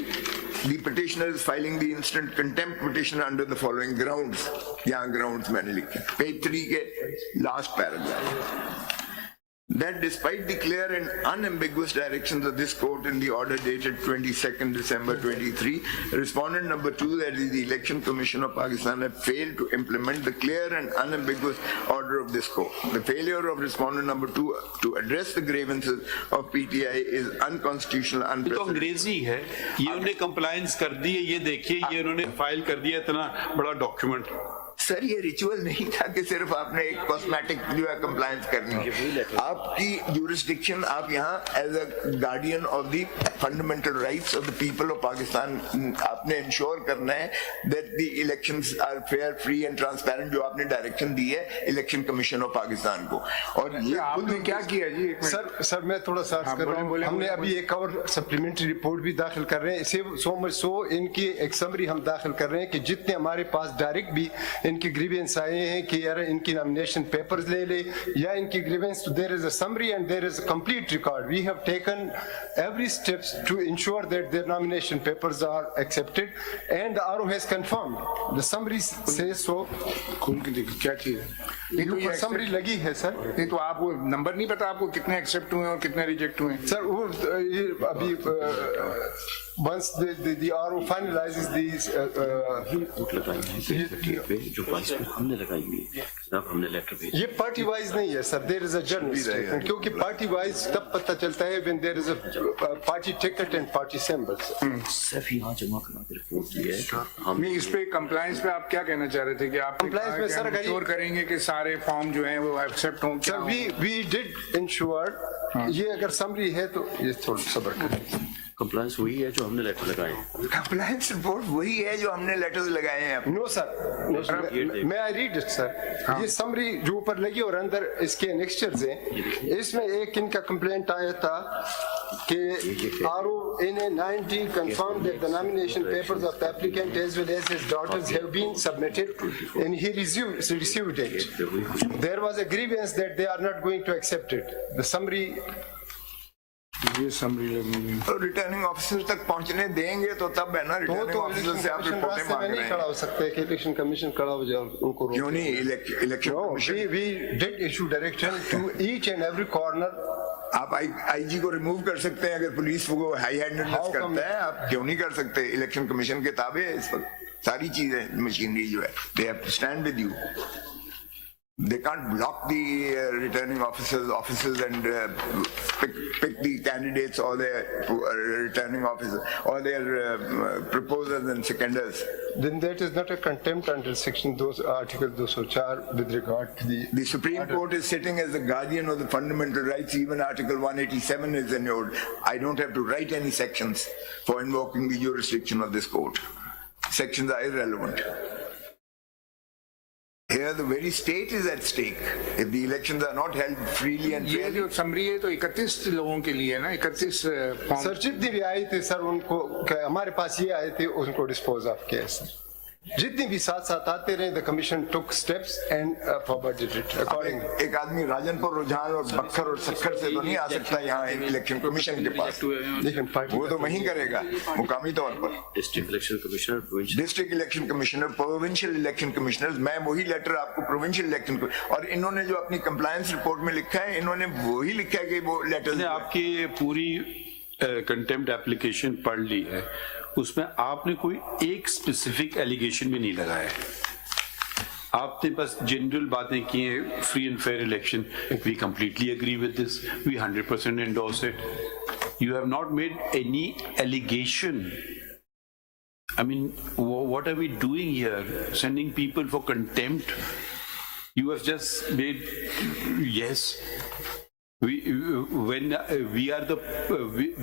the petitioner is filing the instant contempt petition under the following grounds यहाँ grounds मैंने लिखे पेज 3 के last paragraph that despite the clear and unambiguous directions of this court in the order dated 22nd December 23 respondent number 2 that is the Election Commission of Pakistan have failed to implement the clear and unambiguous order of this court. The failure of respondent number 2 to address the grievances of PTI is unconstitutional, तो unprecedented. अंग्रेजी है ये उन्होंने कंप्लायंस कर दी है ये देखिए ये उन्होंने फाइल कर दिया इतना बड़ा डॉक्यूमेंट। सर ये रिचुअल नहीं था कि सिर्फ आपने एक कॉस्मेटिक जो है कंप्लायंस करनी है आपकी जुरिस्डिक्शन आप यहाँ as a guardian of the fundamental rights of the people of Pakistan आपने इंश्योर करना है that the elections are fair free and transparent जो आपने डायरेक्शन दी है इलेक्शन कमिशन ऑफ पाकिस्तान को। और ये आपने क्या किया जी सर मैं थोड़ा सा कर रहा हूँ हमने अभी एक और सप्लीमेंट्री रिपोर्ट भी दाखिल कर रहे हैं इसे सो इनकी एक समरी हम दाखिल कर रहे हैं कि जितने हमारे पास डायरेक्ट भी इनकी ग्रीवेंस आए हैं कि यार इनकी नॉमिनेशन पेपर्स ले ले या इनकी grievance there is a summary and there is a complete record we have taken every steps to ensure that their nomination papers are accepted and the RO has confirmed the summary says so खोल के देखिए क्या चीज है ये समरी लगी है सर नहीं तो आपको नंबर नहीं पता आपको कितने एक्सेप्ट हुए और कितने रिजेक्ट हुए सर वो ये अभी once the RO finalizes these report लगाई है पे जो 22 पे हमने लगाई हुई है जनाब हमने लेटर भेजा ये पार्टी वाइज नहीं है sir there is a general statement क्योंकि पार्टी वाइज तब पता चलता है when there is a party ticket and party symbols सिर्फ यहाँ जमा करा के रिपोर्ट दी है हम नहीं इस पे कंप्लायंस पे आप क्या कहना चाह रहे थे कि आप Compliance में सर अगर इंश्योर करेंगे कि सारे फॉर्म जो हैं वो एक्सेप्ट हों सर वी डिड इंश्योर ये अगर समरी है तो ये थोड़ा सब्र करें कंप्लायंस वही है जो हमने लेटर लगाए हैं कंप्लायंस रिपोर्ट वही है जो हमने लेटर्स लगाए हैं नो सर मैं आई रीड इट सर ये समरी जो ऊपर लगी और अंदर इसके नेक्स्चर्स हैं इसमें एक इनका कंप्लेंट आया था कि RO in a 90 confirmed that the nomination papers of the applicant as well as his daughters have been submitted and he received it. There was a grievance that they are not going to accept it. The summary ये समरी लगी returning officer तक पहुंचने देंगे तो तब है ना returning officer से आप रिपोर्टें मांग रहे नहीं खड़ा हैं हो सकते कि इलेक्शन कमीशन खड़ा हो जाए उनको क्यों नहीं election No, commission we did issue direction to each and every corner. आप आईजी को रिमूव कर सकते हैं अगर पुलिस वो हाई हैंडेडनेस करता है आप क्यों नहीं कर सकते इलेक्शन कमीशन के ताबे इस वक्त सारी चीजें मशीनरी जो है they have to stand with you They can't block the returning officers and pick the candidates or their returning officers or their proposers and seconders. Then that is not a contempt under section Article 204 with regard to the... The Supreme Court is sitting as the guardian of the fundamental rights. Even Article 187 is annulled. I don't have to write any sections for invoking the jurisdiction of this court. Sections are irrelevant. Here the very state is at stake. If the elections are not held freely and ये fairly. जो समरी है तो 31 लोगों के लिए ना 31 form sir जितनी भी आए थे सर उनको हमारे पास ये आए थे उनको डिस्पोज ऑफ किया सर जितनी भी साथ साथ आते रहे the commission took steps and forwarded it accordingly एक आदमी राजनपुर रुझान और बक्खर और सक्खर से तो नहीं आ सकता यहाँ इलेक्शन कमीशन के पास। लेकिन वो तो वहीं करेगा मुकामी तौर पर। District election commissioner, district election commissioner, provincial election commissioner, मैं वही लेटर आपको प्रोविंशियल इलेक्शन और इन्होंने जो अपनी कंप्लायंस रिपोर्ट में लिखा है इन्होंने वही लिखा है कि वो लेटर आपकी पूरी कंटेम्प्ट एप्लीकेशन पढ़ ली है, उसमें आपने कोई एक स्पेसिफिक एलिगेशन भी नहीं लगाया है। आपने बस जनरल बातें की हैं, free and fair election, we completely agree with this, we 100% endorse it. You have not made any allegation. I mean, what are we doing here? Sending people for contempt? You have just made, yes.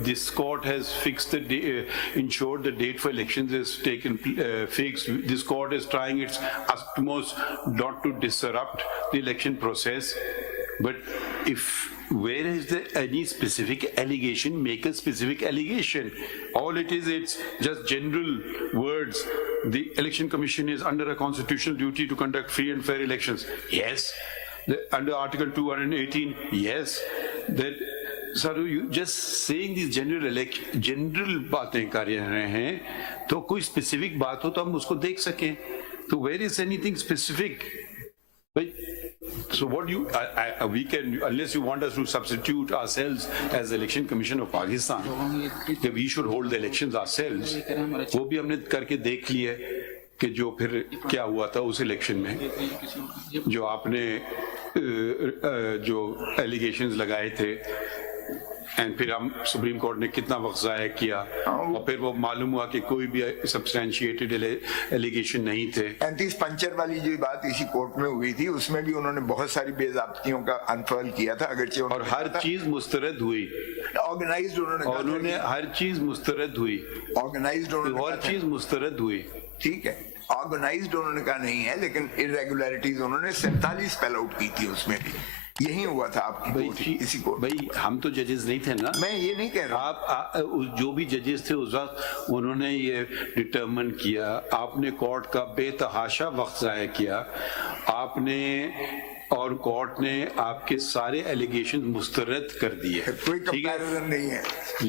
This court has fixed the day, ensured the date for elections is taken fixed. This court is trying its utmost not to disrupt the election process. But where is there any specific allegation? Make a specific allegation. All it is, it's just general words. The election commission is under a constitutional duty to conduct free and fair elections. Yes. Under Article 218, yes. That, sir, you just saying these general बातें कर रहे हैं, तो कोई specific बात हो तो हम उसको देख सकें. So where is anything specific? But, so what you, we can, unless you want us to substitute ourselves as the Election Commission of Pakistan, that we should hold the elections ourselves, वो भी हमने करके देख लिया कि जो फिर क्या हुआ था उस इलेक्शन में, जो आपने जो एलिगेशंस लगाए थे, एंड फिर हम सुप्रीम कोर्ट ने कितना वक्त ज़ाया किया, और फिर वो मालूम हुआ कि कोई भी सब्सटैंशिएटेड एलिगेशन नहीं थे। 35 पंचर वाली जो बात इसी कोर्ट में हुई थी, उसमें भी उन्होंने बहुत सारी बेज़ाब्तियों का अनफर्ल किया था, अगरचे और हर चीज मुस्तरद हुई, ऑर्गेनाइज्ड उन्होंने हर चीज मुस्तरद हुई, ऑर्गेनाइज्ड हर चीज मुस्तरद हुई। ठीक है, ऑर्गेनाइज्ड उन्होंने कहा नहीं है, लेकिन इरेगुलरिटीज उन्होंने 47 स्पेल आउट की थी, उसमें भी यही हुआ था आपकी इसी को। भाई हम तो जजेस नहीं थे ना, मैं ये नहीं कह रहा। आप जो भी जजेस थे उस वक्त उन्होंने ये डिटरमिन किया, आपने कोर्ट का बेतहाशा वक्त ज़ाया किया आपने, और कोर्ट ने आपके सारे एलिगेशन मुस्तरद कर दिए। कोई कंपैरिजन नहीं है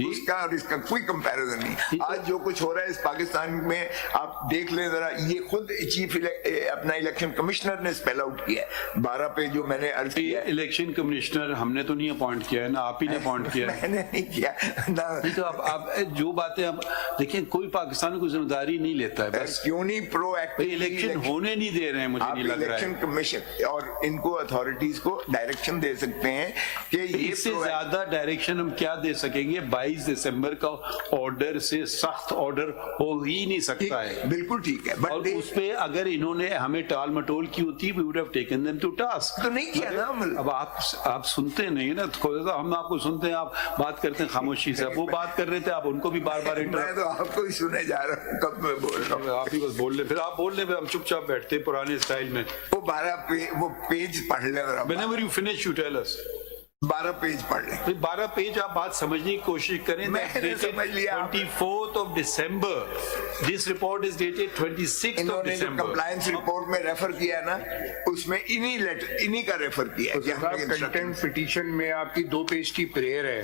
उसका और इसका, कोई कंपैरिजन नहीं। आज जो कुछ हो रहा है इस पाकिस्तान में आप देख लें जरा, ये खुद चीफ अपना इलेक्शन कमिश्नर ने स्पेल आउट किया है 12 पे, जो मैंने अर्ज किया। इलेक्शन कमिश्नर हमने तो नहीं अपॉइंट किया है ना, आप ही ने अपॉइंट किया है। मैंने नहीं किया ना। तो आप जो बातें आप देखिए, कोई पाकिस्तान में कोई जिम्मेदारी नहीं लेता है, बस क्यों नहीं प्रोएक्टिव इलेक्शन होने नहीं दे रहे हैं, मुझे नहीं लग रहा है। इलेक्शन कमीशन और इनको अथॉरिटीज को डायरेक्शन दे सकते हैं कि इससे ज्यादा डायरेक्शन हम क्या दे सकेंगे? 22 दिसंबर का ऑर्डर से सख्त ऑर्डर हो ही नहीं सकता है। बिल्कुल ठीक है, और उस पे अगर इन्होंने हमें टाल मटोल की होती, we would have taken them to task। तो नहीं किया ना अमल। अब आप सुनते नहीं ना, हम आपको सुनते हैं, आप बात करते हैं खामोशी से। वो बात कर रहे थे, आप उनको भी बार बार मैं तो आपको ही सुने जा रहा हूँ, कब मैं बोल रहा हूँ। आप ही बस बोल रहे, फिर आप बोल रहे, हम चुपचाप बैठते हैं पुराने स्टाइल में। वो 12 वो पेज पढ़ ले। Whenever you finish, you tell us। 12 पेज पढ़ ले। 12 पेज आप बात समझने की कोशिश करें। मैंने समझ लिया। 24th of December। This report is dated 26th of इन्होंने जो December। कंप्लायंस रिपोर्ट में रेफर किया ना, उसमें इन्हीं का रेफर किया है। कंटेम्प्ट पिटीशन में आपकी 2 पेज की प्रेयर है,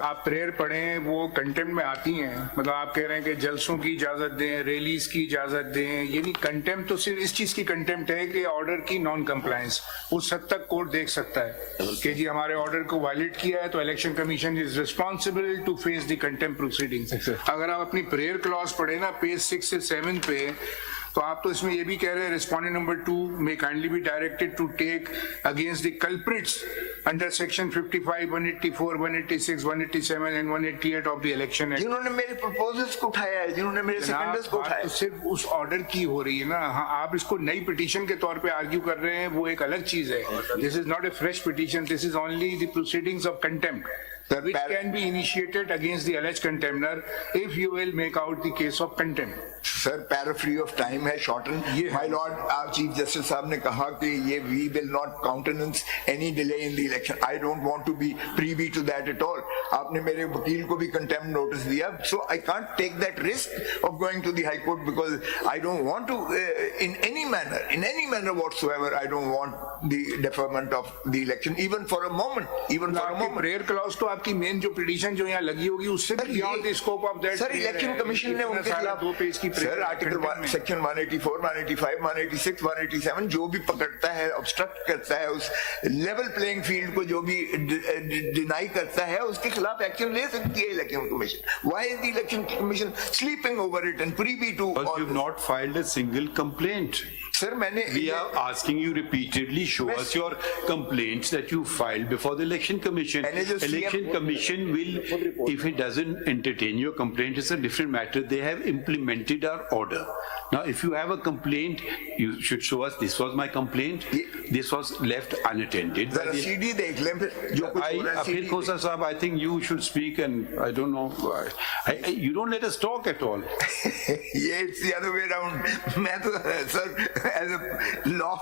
आप प्रेयर पढ़ें, वो कंटेम्प्ट में आती हैं। मतलब आप कह रहे हैं कि जलसों की इजाजत दें, रैलीज की इजाजत दें, यानी कंटेम्प्ट तो सिर्फ इस चीज की कंटेम्प्ट है कि ऑर्डर की नॉन कंप्लायंस। उस हद तक कोर्ट देख सकता है कि जी हमारे ऑर्डर को वायलेट किया है, तो election commission is responsible to face the contempt proceedings. अगर आप अपनी प्रेयर क्लॉज पढ़े ना, पेज 6 से 7 पे, तो आप तो इसमें ये भी कह रहे हैं respondent number 2 may kindly be directed to take against the culprits under section 55, 184, 186, 187 and 188 of the Election Act. जिन्होंने मेरे प्रपोजल्स को उठाया है, जिन्होंने मेरे सेकेंडर्स को बात उठाया तो सिर्फ उस ऑर्डर की हो रही है ना, हाँ, आप इसको नई पिटीशन के तौर पे आर्ग्यू कर रहे हैं, वो एक अलग चीज है. This is not a fresh petition, this is only the proceedings of contempt which can be initiated against the alleged contemner if you will make out the case of contempt. Sir para free of time है, shorten. My lord, आप chief justice sahab ने कहा कि ये we will not countenance any delay in the election. I don't want to be privy to that at all. आपने मेरे वकील को भी कंटेम्प्ट नोटिस दिया, so I can't take that risk of going to the high court because I don't want to in any manner whatsoever I don't want the deferment of the election even for a moment. Prayer clause तो आपकी मेन जो पिटीशन जो यहाँ लगी होगी उससे भी beyond the scope of that. Sir election commission ने उनके खिलाफ 2 पेज की सर आर्टिकल सेक्शन 184, 185, 186, 187 जो भी पकड़ता है, ऑब्स्ट्रक्ट करता है, उस लेवल प्लेइंग फील्ड को जो भी डिनाई करता है, उसके खिलाफ एक्शन ले सकती है election commission. Why is the election commission sleeping over it and privy to Because you've not filed a single complaint. Sir मैंने We are asking you repeatedly, show us your complaints that you filed before the Election Commission. And as a Election CM Commission will, if it doesn't entertain your complaint, it's a different matter. They have implemented our order. Now, if you have a complaint, you should show us, this was my complaint, this was left unattended. जरा सीडी देख लें फिर जो कुछ हो रहा है. Latif Khosa sahab, I think you should speak, and I don't know, you don't let us talk at all. Yeah, it's the other way around. मैं तो sir as a law,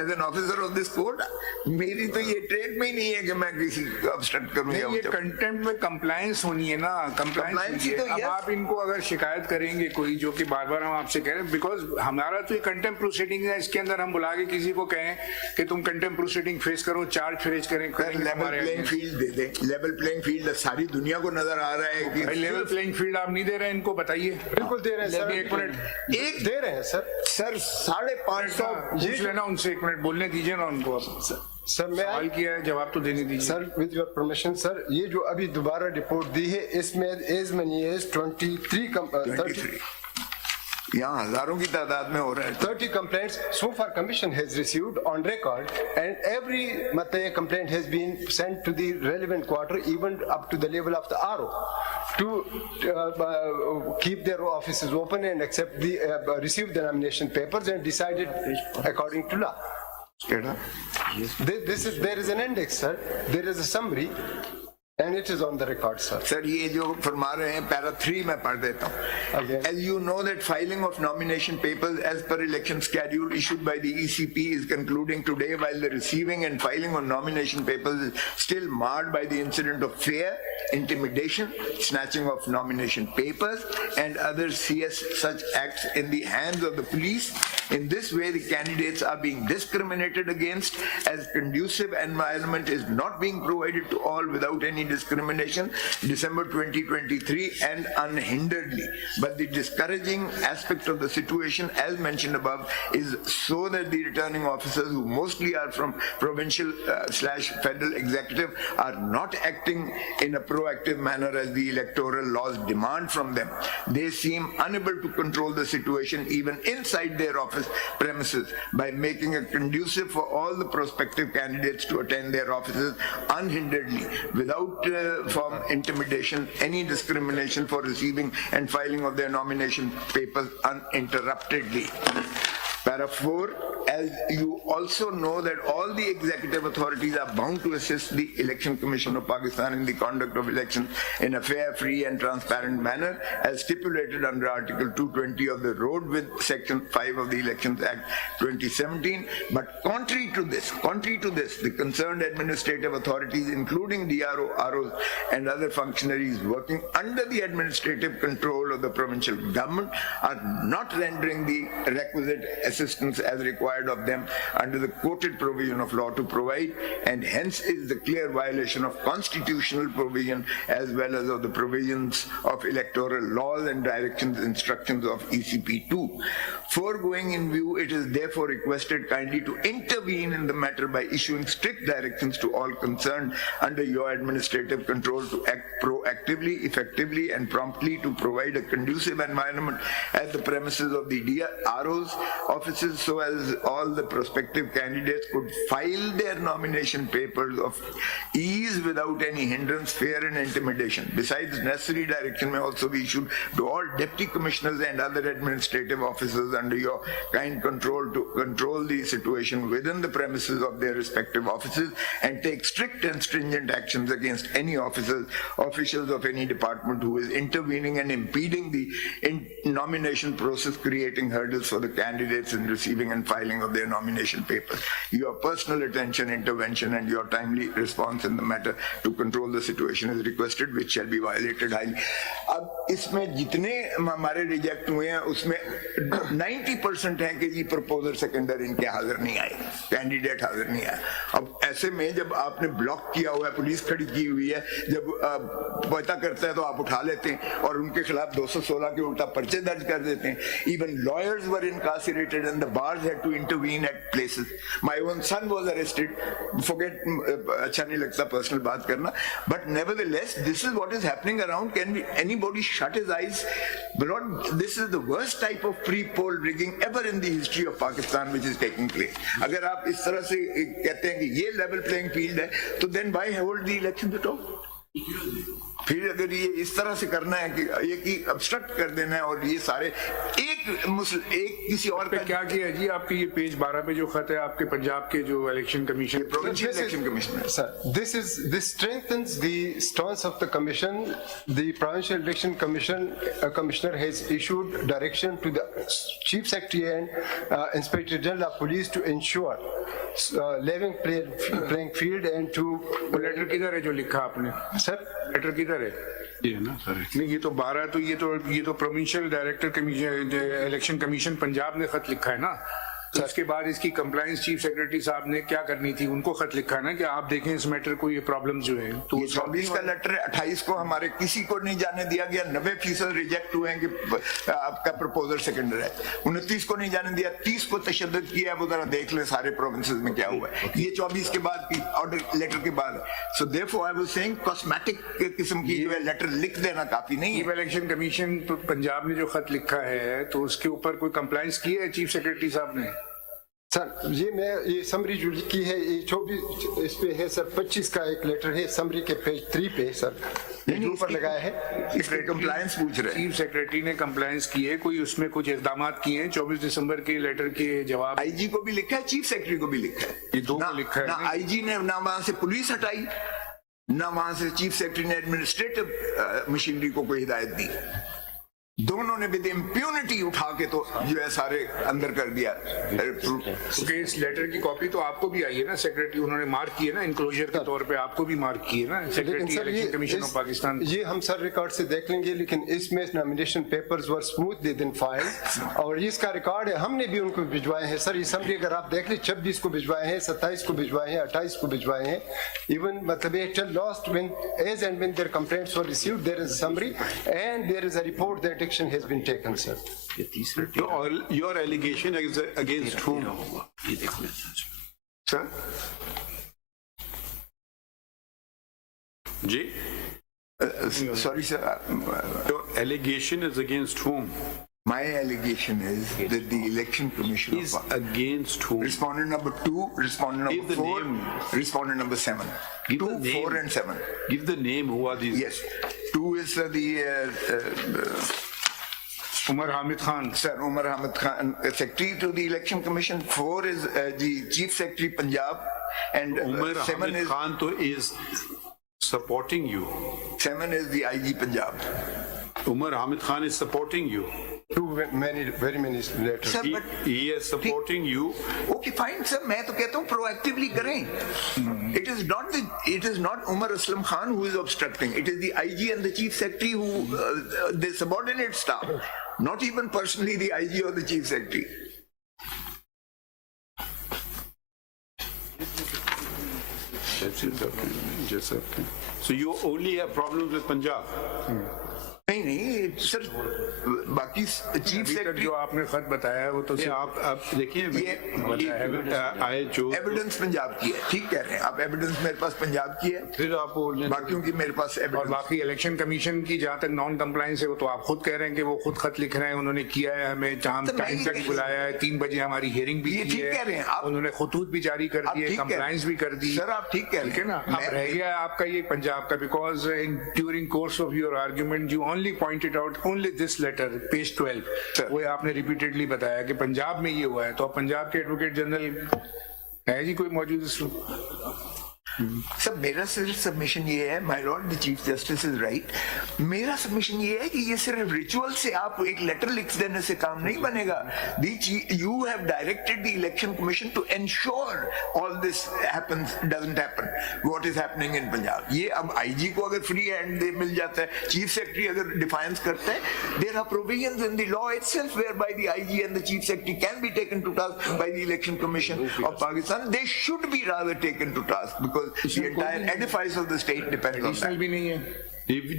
as an officer of this court, मेरी तो ये ट्रेड में ही नहीं है कि मैं किसी ऑब्स्ट्रक्ट करूं. ये कंटेम्प्ट में कंप्लायंस होनी है ना, कंप्लायंस. तो अब आप इनको अगर शिकायत करेंगे कोई, जो कि बार बार हम आपसे कह रहे हैं, बिकॉज हमारा तो ये कंटेम्प्ट प्रोसीडिंग है, इसके अंदर हम बुला के किसी को कहें कि तुम कंटेम्प्ट प्रोसीडिंग फेस करो, चार्ज फेस करें. लेवल प्लेइंग फील्ड दे दे. लेवल प्लेइंग फील्ड सारी दुनिया को नजर आ रहा है कि लेवल प्लेइंग फील्ड आप नहीं दे रहे हैं इनको, बताइए. बिल्कुल दे रहे हैं सर. एक मिनट, एक दे रहे हैं सर. 550 पूछ लेना उनसे, एक मिनट बोलने दीजिए ना उनको. सर मैं सवाल किया है, जवाब तो देने दीजिए. Sir with your permission sir, ये जो अभी दोबारा रिपोर्ट दी है इसमें एज मनी एज 23 यहाँ हजारों की तादाद में हो रहा है. 30 complaints so far commission has received on record, and every complaint has been sent to the relevant quarter, even up to the level of the RO, to keep their offices open and accept the receive the nomination papers and decided according to law. There is an index, sir. There is a summary, and it is on the record, sir. Sir ये जो फरमा रहे हैं पैरा 3 में पढ़ देता हूँ. Okay. As you know that filing of nomination papers as per election schedule issued by the ECP is concluding today, while the receiving and filing of nomination papers is still marred by the incident of fear, intimidation, snatching of nomination papers and other CS such acts in the hands of the police. In this way, the candidates are being discriminated against, as conducive environment is not being provided to all without any discrimination, December 2023, and unhinderedly. But the discouraging aspect of the situation, as mentioned above, is so that the returning officers, who mostly are from provincial / federal executive, are not acting in a proactive manner as the electoral laws demand from them. They seem unable to control the situation even inside their office premises by making it conducive for all the prospective candidates to attend their offices unhinderedly, without from intimidation, any discrimination for receiving and filing of their nomination papers uninterruptedly. Para 4, as you also know that all the executive authorities are bound to assist the Election Commission of Pakistan in the conduct of elections in a fair, free and transparent manner as stipulated under Article 220 of the Road with Section 5 of the Elections Act 2017. But contrary to this, the concerned administrative authorities, including DRO, ROs and other functionaries working under the administrative control of the provincial government, are not rendering the requisite assistance as required required of them under the quoted provision of law to provide, and hence is the clear violation of constitutional provision as well as of the provisions of electoral laws and directions instructions of ECP 2. Foregoing in view, it is therefore requested kindly to intervene in the matter by issuing strict directions to all concerned under your administrative control to act proactively, effectively and promptly to provide a conducive environment at the premises of the RO's offices so as all the prospective candidates could file their nomination papers of ease without any hindrance, fear and intimidation. Besides, necessary direction may also be issued to all deputy commissioners and other administrative officers under your kind control to control the situation within the premises of their respective offices and take strict and stringent actions against any officials of any department who is intervening and impeding the nomination process, creating hurdles for the candidates in receiving and filing of their nomination papers. Your personal attention, intervention and your timely response in the matter to control the situation is requested, which shall be violated highly. अब इसमें जितने हमारे रिजेक्ट हुए हैं उसमें 90% है कि जी प्रपोजर सेकेंडर इनके हाजिर नहीं आए, कैंडिडेट हाजिर नहीं आया। अब ऐसे में जब आपने ब्लॉक किया हुआ है, पुलिस खड़ी की हुई है, जब पता करता है तो आप उठा लेते हैं और उनके खिलाफ 216 के उल्टा पर्चे दर्ज कर देते हैं। Even lawyers were incarcerated and the bars had to intervene at places. My own son was arrested. Forget, अच्छा नहीं लगता personal बात करना, but nevertheless, this is what is happening around. Can anybody shut his eyes? Lord, this is the worst type of pre-poll rigging ever in the history of Pakistan which is taking place. अगर आप इस तरह से कहते हैं कि ये level playing field है, तो then why hold the elections at all? फिर अगर ये इस तरह से करना है कि ये कि obstruct कर देना है और ये सारे एक किसी और पे क्या किया जी? आपके ये पेज 12 पे जो खत है आपके पंजाब के जो election commission, provincial election commission, Sir, this strengthens the stance of the commission. The provincial election commissioner has issued direction to the chief secretary and inspector general of police to ensure level playing field and to letter किधर है जो लिखा आपने? sir letter किधर है? ये ना सर, नहीं, ये तो 12 तो ये तो provincial director commission election commission Punjab ने खत लिखा है ना। तो उसके बाद इसकी कंप्लायंस चीफ सेक्रेटरी साहब ने क्या करनी थी, उनको खत लिखा है ना कि आप देखें इस मैटर को, ये प्रॉब्लम जो है। तो ये 24 का लेटर 28 को हमारे किसी को नहीं जाने दिया गया, 90% रिजेक्ट हुए हैं कि आपका प्रपोजल सेकेंडर है, 29 को नहीं जाने दिया, 30 को तशद्दुद किया। वो जरा देख ले सारे प्रोविंसेस में क्या हुआ है, ये 24 के बाद की ऑर्डर लेटर के बाद। So therefore I was saying cosmetic किस्म की जो है लेटर लिख देना काफी नहीं है। इलेक्शन कमीशन पंजाब ने जो खत लिखा है तो उसके ऊपर कोई कंप्लायंस की है चीफ सेक्रेटरी साहब ने? सर ये समरी जो लिखी है ये 24 इस पे है सर, 25 का एक लेटर है समरी के पेज 3 पे सर, ये ऊपर लगाया है। इसके कंप्लायंस पूछ रहे हैं। चीफ सेक्रेटरी ने कंप्लायंस की है, कोई उसमें कुछ इकदाम किए हैं? 24 दिसंबर के लेटर के जवाब आईजी को भी लिखा है, चीफ सेक्रेटरी को भी लिखा है, ये दो को लिखा है। ना आईजी ने ना वहां से पुलिस हटाई, ना वहां से चीफ सेक्रेटरी ने एडमिनिस्ट्रेटिव मशीनरी को कोई हिदायत दी, दोनों ने विद इम्प्यूनिटी उठा के तो जो है सारे अंदर कर दिया। क्योंकि इस लेटर की कॉपी तो आपको भी आई है ना, सेक्रेटरी उन्होंने मार्क की है ना, इंक्लोजर के तौर पे आपको भी मार्क की है ना, secretary election commission of Pakistan. ये हम सर रिकॉर्ड से देख लेंगे, लेकिन इसमें नॉमिनेशन पेपर्स वर स्मूथ दे दिन फाइल और इसका रिकॉर्ड है, हमने भी उनको भिजवाए हैं सर। ये समरी अगर आप देख ले 26 को भिजवाए हैं, 27 को भिजवाए हैं, 28 को भिजवाए हैं। इवन मतलब ये last when as and when there complaints were received there is summary and there is a report that action has been taken, sir. So your allegation is against whom? ये देखो Sir? जी, sorry sir, your allegation is against whom? my allegation is that the election commission Is against whom? respondent number 2, respondent Give number the 4, name. respondent number 7, Give 2, the name. 4 and 7. Give the name. Who are these? Yes, 2 is Umar Hamid Khan. Sir, Umar Hamid Khan, secretary to the election commission. 4 is the chief secretary Punjab, and Umar 7 Hamid is Khan to is supporting you. 7 is the IG Punjab. Umar Hamid Khan is supporting you. Very many letters. Sir, but He is supporting you. okay, fine, sir. मैं तो कहता हूँ proactively करें. It is not Umar Aslam Khan who is obstructing. It is the IG and the chief secretary who the subordinate staff. Not even personally the IG or the chief secretary. So you only have problems with Punjab? नहीं सर, बाकी चीफ अभी तक सेक्रेटरी जो आपने खत बताया है वो तो सिर्फ आप देखिए आए जो एविडेंस पंजाब की है, ठीक कह रहे हैं आप, एविडेंस मेरे पास पंजाब की है, फिर आप बोल बाकियों की मेरे पास और एविडेंस। बाकी इलेक्शन कमीशन की जहाँ तक नॉन कंप्लायंस है वो तो आप खुद कह रहे हैं कि वो खुद खत लिख रहे हैं, उन्होंने किया है, हमें टाइम तो नहीं, तक बुलाया है, 3 बजे हमारी हियरिंग भी ये की ठीक कह रहे हैं है, आप। उन्होंने खतूत भी जारी कर आप दिए, ठीक कह रहे हैं। कंप्लायंस भी कर दी। सर आप ठीक कह ठीक है रहे ना, हैं। अब रह गया आपका ये पंजाब का, because in during course of your argument you only pointed out only this letter page 12, Sir. वो आपने रिपीटेडली बताया कि पंजाब में ये हुआ है, तो अब पंजाब के एडवोकेट जनरल है जी कोई मौजूद इसमें? सब मेरा सिर्फ सबमिशन ये है, my Lord the chief justice is right, मेरा सबमिशन ये है कि ये सिर्फ रिचुअल से आप एक लेटर लिख देने से काम नहीं बनेगा। You have directed the election commission to ensure all this happens doesn't happen what is happening in Punjab. ये अब आईजी को अगर फ्री हैंड दे मिल जाता है, चीफ सेक्रेटरी अगर डिफाइंस करता है, there are provisions in the law itself whereby the IG and the chief secretary can be taken to task by the election commission of Pakistan. They should be rather taken to task because the entire edifice of the state depends on additional that. भी नहीं है।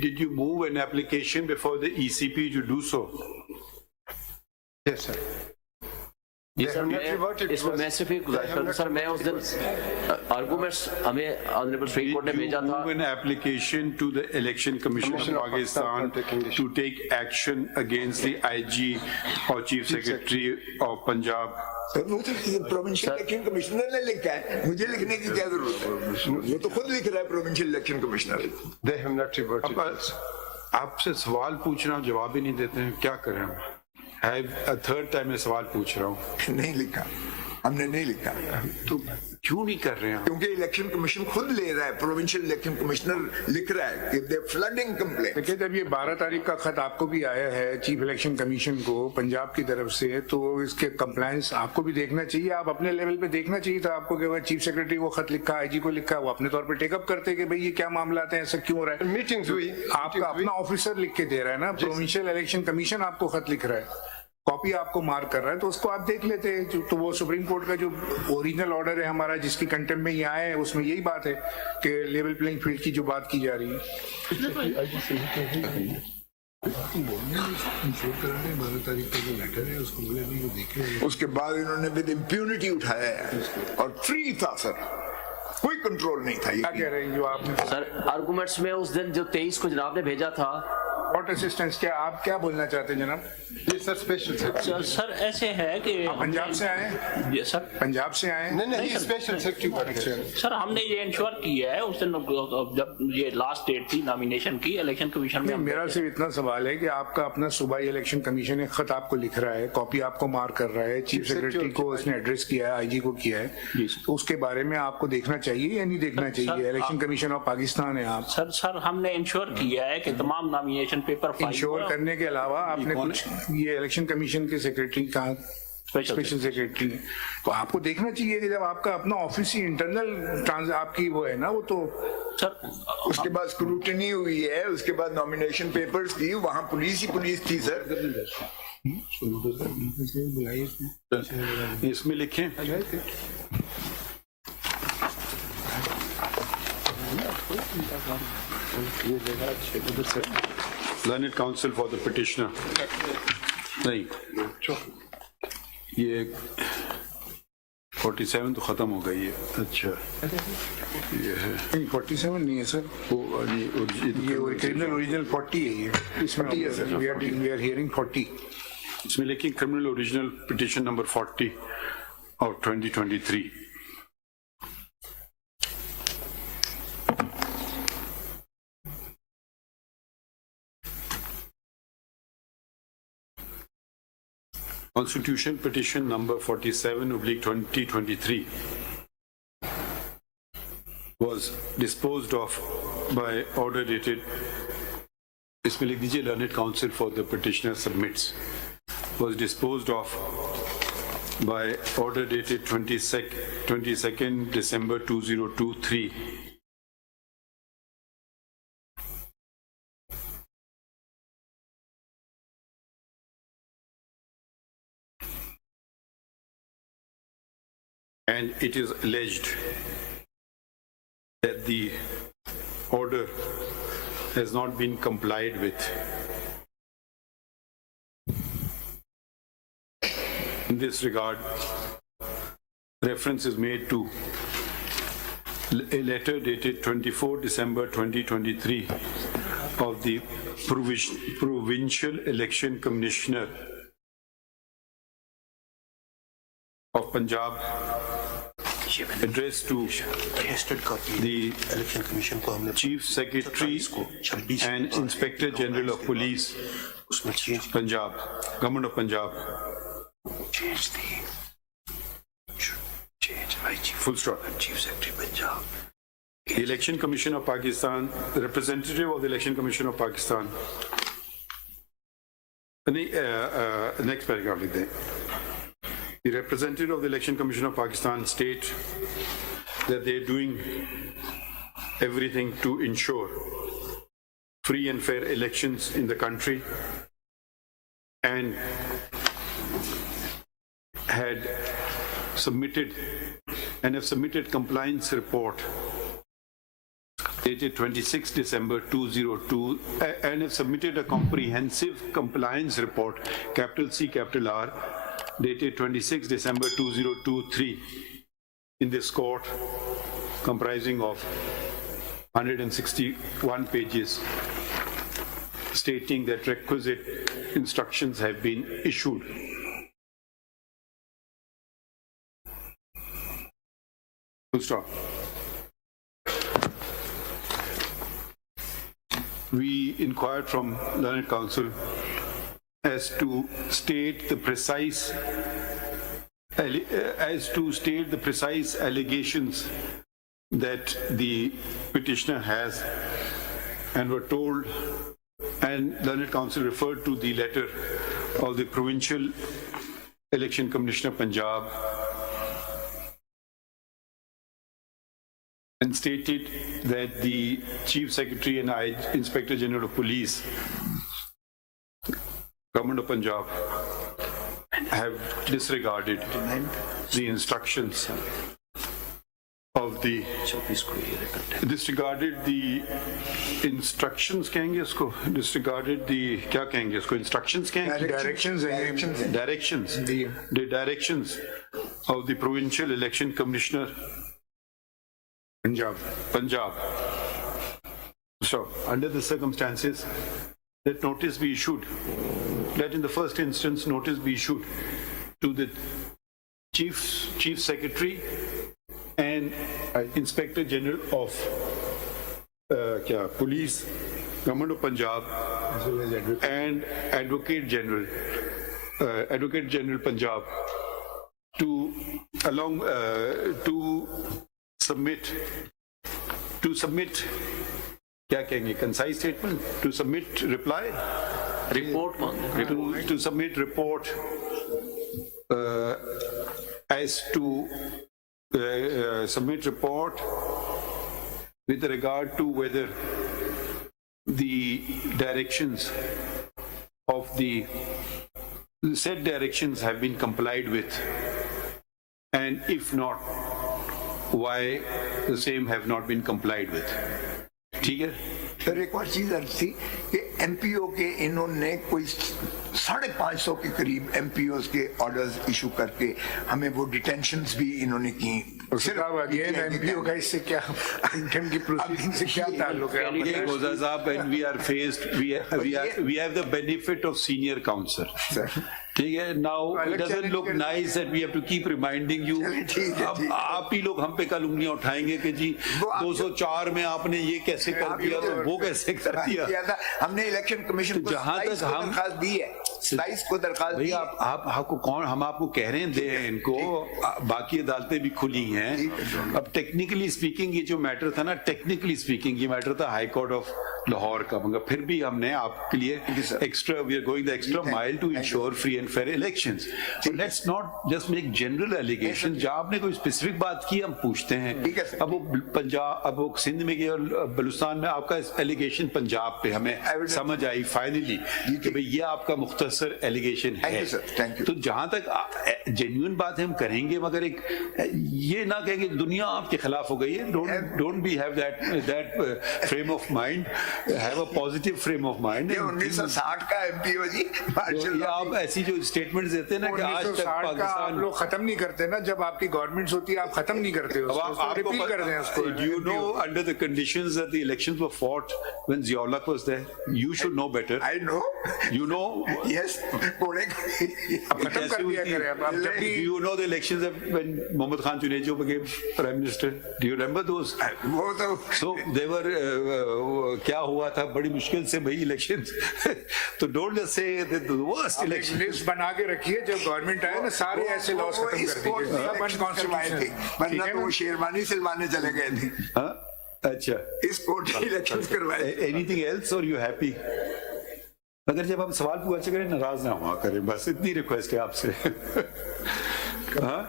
Did you move an application before the ECP to do so? Yes, sir. ये They sir have not reverted to इसमें us. मैं सिर्फ एक गुजारिश They have करूँ not सर, मैं उस दिन आर्गूमेंट्स हमें ऑनरेबल सुप्रीम कोर्ट ने Did भेजा you था। move an application to the Election Commission Commission of of Pakistan Pakistan to take action against the IG or Chief Secretary of Punjab? Sir वो तो प्रोविंशियल इलेक्शन कमिश्नर ने लिखा है, मुझे लिखने की क्या जरूरत है, वो तो खुद लिख रहा है provincial election commissioner. They have not reverted to us. आपसे सवाल पूछ रहा हूँ, जवाब ही नहीं देते हैं, क्या करें हम? थर्ड टाइम मैं सवाल पूछ रहा हूँ, नहीं लिखा, हमने नहीं लिखा, तो क्यों नहीं कर रहे हैं? क्योंकि इलेक्शन कमीशन खुद ले रहा है, प्रोविंशियल इलेक्शन कमिश्नर लिख रहा है कि दे फ्लडिंग कंप्लेंट। देखिए जब ये 12 तारीख का खत आपको भी आया है चीफ इलेक्शन कमीशन को पंजाब की तरफ से, तो इसके कंप्लायंस आपको भी देखना चाहिए, आप अपने लेवल पे देखना चाहिए था आपको कि चीफ सेक्रेटरी को खत लिखा, आईजी को लिखा, वो अपने तौर पे टेकअप करते कि भाई ये क्या मामला है, ऐसा क्यों हो रहा है। Meetings हुई, आपका अपना ऑफिसर लिख के दे रहा है ना, प्रोविंशियल इलेक्शन कमीशन आपको खत लिख रहा है, कॉपी आपको मार्क कर रहा है, तो उसको आप देख लेते हैं। तो वो सुप्रीम कोर्ट का जो ओरिजिनल ऑर्डर है हमारा, जिसकी कंटेम्प्ट में ये आए हैं, उसमें यही बात है कि लेवल प्लेइंग फील्ड की जो बात की जा रही है। उसके बाद इन्होंने विद इम्प्यूनिटी उठाया है और फ्री था सर, कोई कंट्रोल नहीं था। क्या कह रहे हैं जो आपने सर आर्गूमेंट्स में उस दिन जो 23 को जनाब ने भेजा था, कोर्ट असिस्टेंस, क्या आप क्या बोलना चाहते हैं जनाब? ये सर स्पेशल सेक्रेटरी। सर ऐसे है कि पंजाब से आए हैं? ये सर पंजाब से आए हैं? नहीं नहीं, स्पेशल सेक्रेटरी। सर हमने ये इंश्योर किया है उस दिन जब ये लास्ट डेट थी नॉमिनेशन की इलेक्शन कमीशन में। नहीं, मेरा सिर्फ इतना सवाल है कि आपका अपना सूबाई इलेक्शन कमीशन एक खत आपको लिख रहा है, कॉपी आपको मार्क कर रहा है, चीफ सेक्रेटरी को उसने एड्रेस किया है, आईजी को किया है, तो उसके बारे में आपको देखना चाहिए या नहीं देखना चाहिए? इलेक्शन कमीशन ऑफ पाकिस्तान है आप। सर हमने इंश्योर किया है कि तमाम नॉमिनेशन पेपर इंश्योर करने के अलावा आपने कुछ, ये इलेक्शन कमीशन के सेक्रेटरी का स्पेशल सेक्रेटरी है, तो आपको देखना चाहिए कि जब आपका अपना ऑफिस ही इंटरनल आपकी वो है ना, वो तो सर उसके बाद स्क्रूटनी हुई है, उसके बाद नॉमिनेशन पेपर्स की, वहां पुलिस ही पुलिस थी सर। इसमें लिखें Learned counsel for the petitioner. नहीं, ये 47 तो खत्म हो गई है। अच्छा, ये है 47 नहीं है सर, ये ओरिजिनल 40 है, ये इसमें वी आर हियरिंग 40। इसमें लिखिए क्रिमिनल ओरिजिनल पिटिशन नंबर 40 और 2023। Constitution petition number 47/2023 was disposed of by order dated, इसमें लिख दीजिए learned counsel for the petitioner submits, was disposed of by order dated 22nd December 2023. And it is alleged that that the order has not been complied with. In this regard, reference is made to a letter dated 24 December 2023 of the Provincial Election Commissioner of Punjab, addressed to the Chief Secretary and Inspector General of Police, Punjab, Government of Punjab. Full stop. Chief Secretary Punjab. The Election Commission of Pakistan, the representative of the Election Commission of Pakistan. Next paragraph लिख दें. The representative of the Election Commission of Pakistan state that they are doing everything to ensure free and fair elections in the country, and have submitted compliance report dated 26 December 2002 and have submitted a comprehensive compliance report, capital C, capital R, dated 26 December 2023 in this court, comprising of 161 pages, stating that requisite instructions have been issued. Full stop. We inquired from Learned Counsel as to state the precise allegations that the petitioner has, and were told, and Learned Counsel referred to the letter of the Provincial Election Commissioner of Punjab, and stated that the Chief Secretary and Inspector General of Police, Government of Punjab, have disregarded the instructions of the disregarded the instructions कहेंगे इसको disregarded the क्या कहेंगे इसको instructions कहेंगे directions the directions of the Provincial Election Commissioner Punjab. So, under the circumstances, that notice be issued, that in the first instance notice be issued to the Chief Secretary and Inspector General of Police, Government of Punjab, and Advocate General Punjab to submit क्या कहेंगे concise statement, to submit reply report to submit report as to submit report with regard to whether the directions of the said directions have been complied with, and if not, why the same have not been complied with. ठीक है सर, एक और चीज अर्ज थी कि एमपीओ के इन्होंने कोई 550 के करीब एमपीओ के ऑर्डर्स इशू करके हमें वो डिटेंशंस भी इन्होंने की. एमपीओ का इससे क्या इंटेम की प्रोसीडिंग से क्या ताल्लुक है? Khosa साहब, when we are faced, we have the benefit of senior counsel. ठीक है. Now it doesn't look nice that we have to keep reminding you. अब आप ही लोग हम पे कल उंगलियां उठाएंगे कि जी 204 में आपने ये कैसे कर दिया, तो वो कैसे कर दिया. हमने इलेक्शन कमीशन को जहां तक हम दरखास्त दी है, 27 को दरखास्त दी. आपको कौन, हम आपको कह रहे हैं दे इनको, बाकी अदालतें भी खुली हैं. अब टेक्निकली स्पीकिंग ये जो मैटर था ना, टेक्निकली स्पीकिंग ये मैटर था हाई कोर्ट ऑफ लाहौर का, मगर फिर भी हमने आपके लिए extra, we are going the extra mile to ensure free and fair elections. Let's not just make general allegation. जहां आपने कोई स्पेसिफिक बात की हम पूछते हैं. अब वो पंजाब, अब वो सिंध में गए और बलूचिस्तान में, आपका एलिगेशन पंजाब पे हमें समझ आई फाइनली कि भाई ये आपका मुख्तसर एलिगेशन है. तो जहां तक जेन्युइन बात है हम करेंगे, मगर एक ये ना कहेंगे दुनिया आपके खिलाफ हो गई है. Don't be have that frame of mind. Have a positive frame of mind. 1960 का एमपी हो जी. ये आप ऐसी जो स्टेटमेंट्स देते हैं ना कि आज तक आप पाकिस्तान, लोग खत्म नहीं करते ना, जब आपकी गवर्नमेंट्स होती है आप खत्म नहीं करते हो, रिपील कर दें उसको. Do you know under the conditions that the elections were fought when Ziaulak was there? You should know better. I know. You know. Yes. खत्म कर दिया करें अब जब भी. Do you know the elections when Mohammad Khan Junejo became prime minister? Do you remember those? वो तो So they were क्या हुआ था, बड़ी मुश्किल से भाई इलेक्शंस. तो don't just say the worst election. List बना के रखिए, जब गवर्नमेंट आए ना सारे ऐसे लॉस खत्म कर दीजिए. सब अनकॉन्स्टिट्यूशनल. वरना तो वो शेरवानी सिलवाने चले गए थे. हाँ, अच्छा. इस कोर्ट के इलेक्शंस करवाए. Anything else or you happy? अगर जब हम सवाल पूछे करें नाराज ना हुआ करें, बस इतनी रिक्वेस्ट है आपसे. हाँ,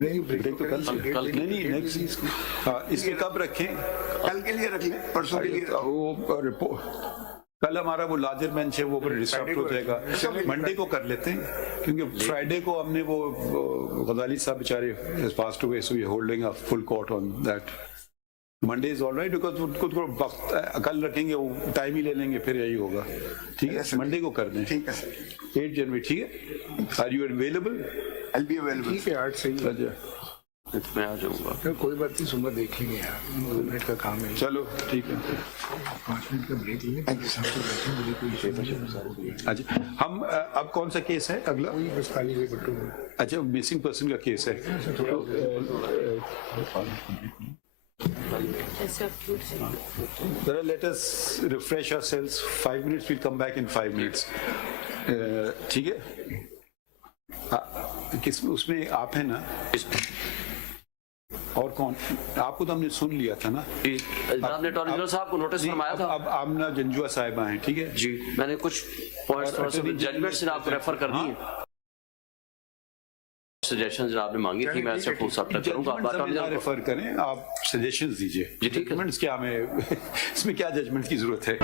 नहीं ब्रेक तो कल नहीं नेक्स्ट. हाँ, इसके कब रखें? कल के लिए रख लें, परसों के लिए. वो रिपोर्ट कल हमारा वो लार्जर बेंच है, वो डिस्टर्ब हो जाएगा. मंडे को कर लेते हैं, क्योंकि फ्राइडे को हमने वो गजाली साहब बेचारे passed away, so we are holding a full court on that. Monday is alright, because उनको वक्त कल रखेंगे, वो टाइम ही ले लेंगे, फिर यही होगा. ठीक है, मंडे को कर दें. ठीक है सर. 8 जनवरी. ठीक है. Are you available? I'll be available. ठीक है, 8 सही है. मैं आ जाऊंगा. तो कोई बात नहीं, सुबह देख लेंगे यार, 2 मिनट का काम है. चलो ठीक है. 5 मिनट का ब्रेक लेंगे. अच्छा, हम अब कौन सा केस है अगला? कोई बस खाली हुई बट्टू में. अच्छा, मिसिंग पर्सन का केस है. Let us refresh ourselves. 5 minutes. We'll come back in 5 minutes. ठीक है. किस उसमें आप हैं ना? और कौन? आपको तो हमने सुन लिया था ना. आपने अटॉर्नी जनरल साहब को नोटिस फरमाया था. अब आमना जंजुआ साहिबा हैं. ठीक है जी, मैंने कुछ पॉइंट्स थोड़ा सा जजमेंट से आपको रेफर कर दिए. सजेशन जो आपने मांगी थी, मैं ऐसे फुल सब्जेक्ट करूंगा. आप अटॉर्नी जनरल रेफर करें, आप सजेशंस दीजिए. जी ठीक है. जजमेंट्स क्या, हमें इसमें क्या जजमेंट की जरूरत है?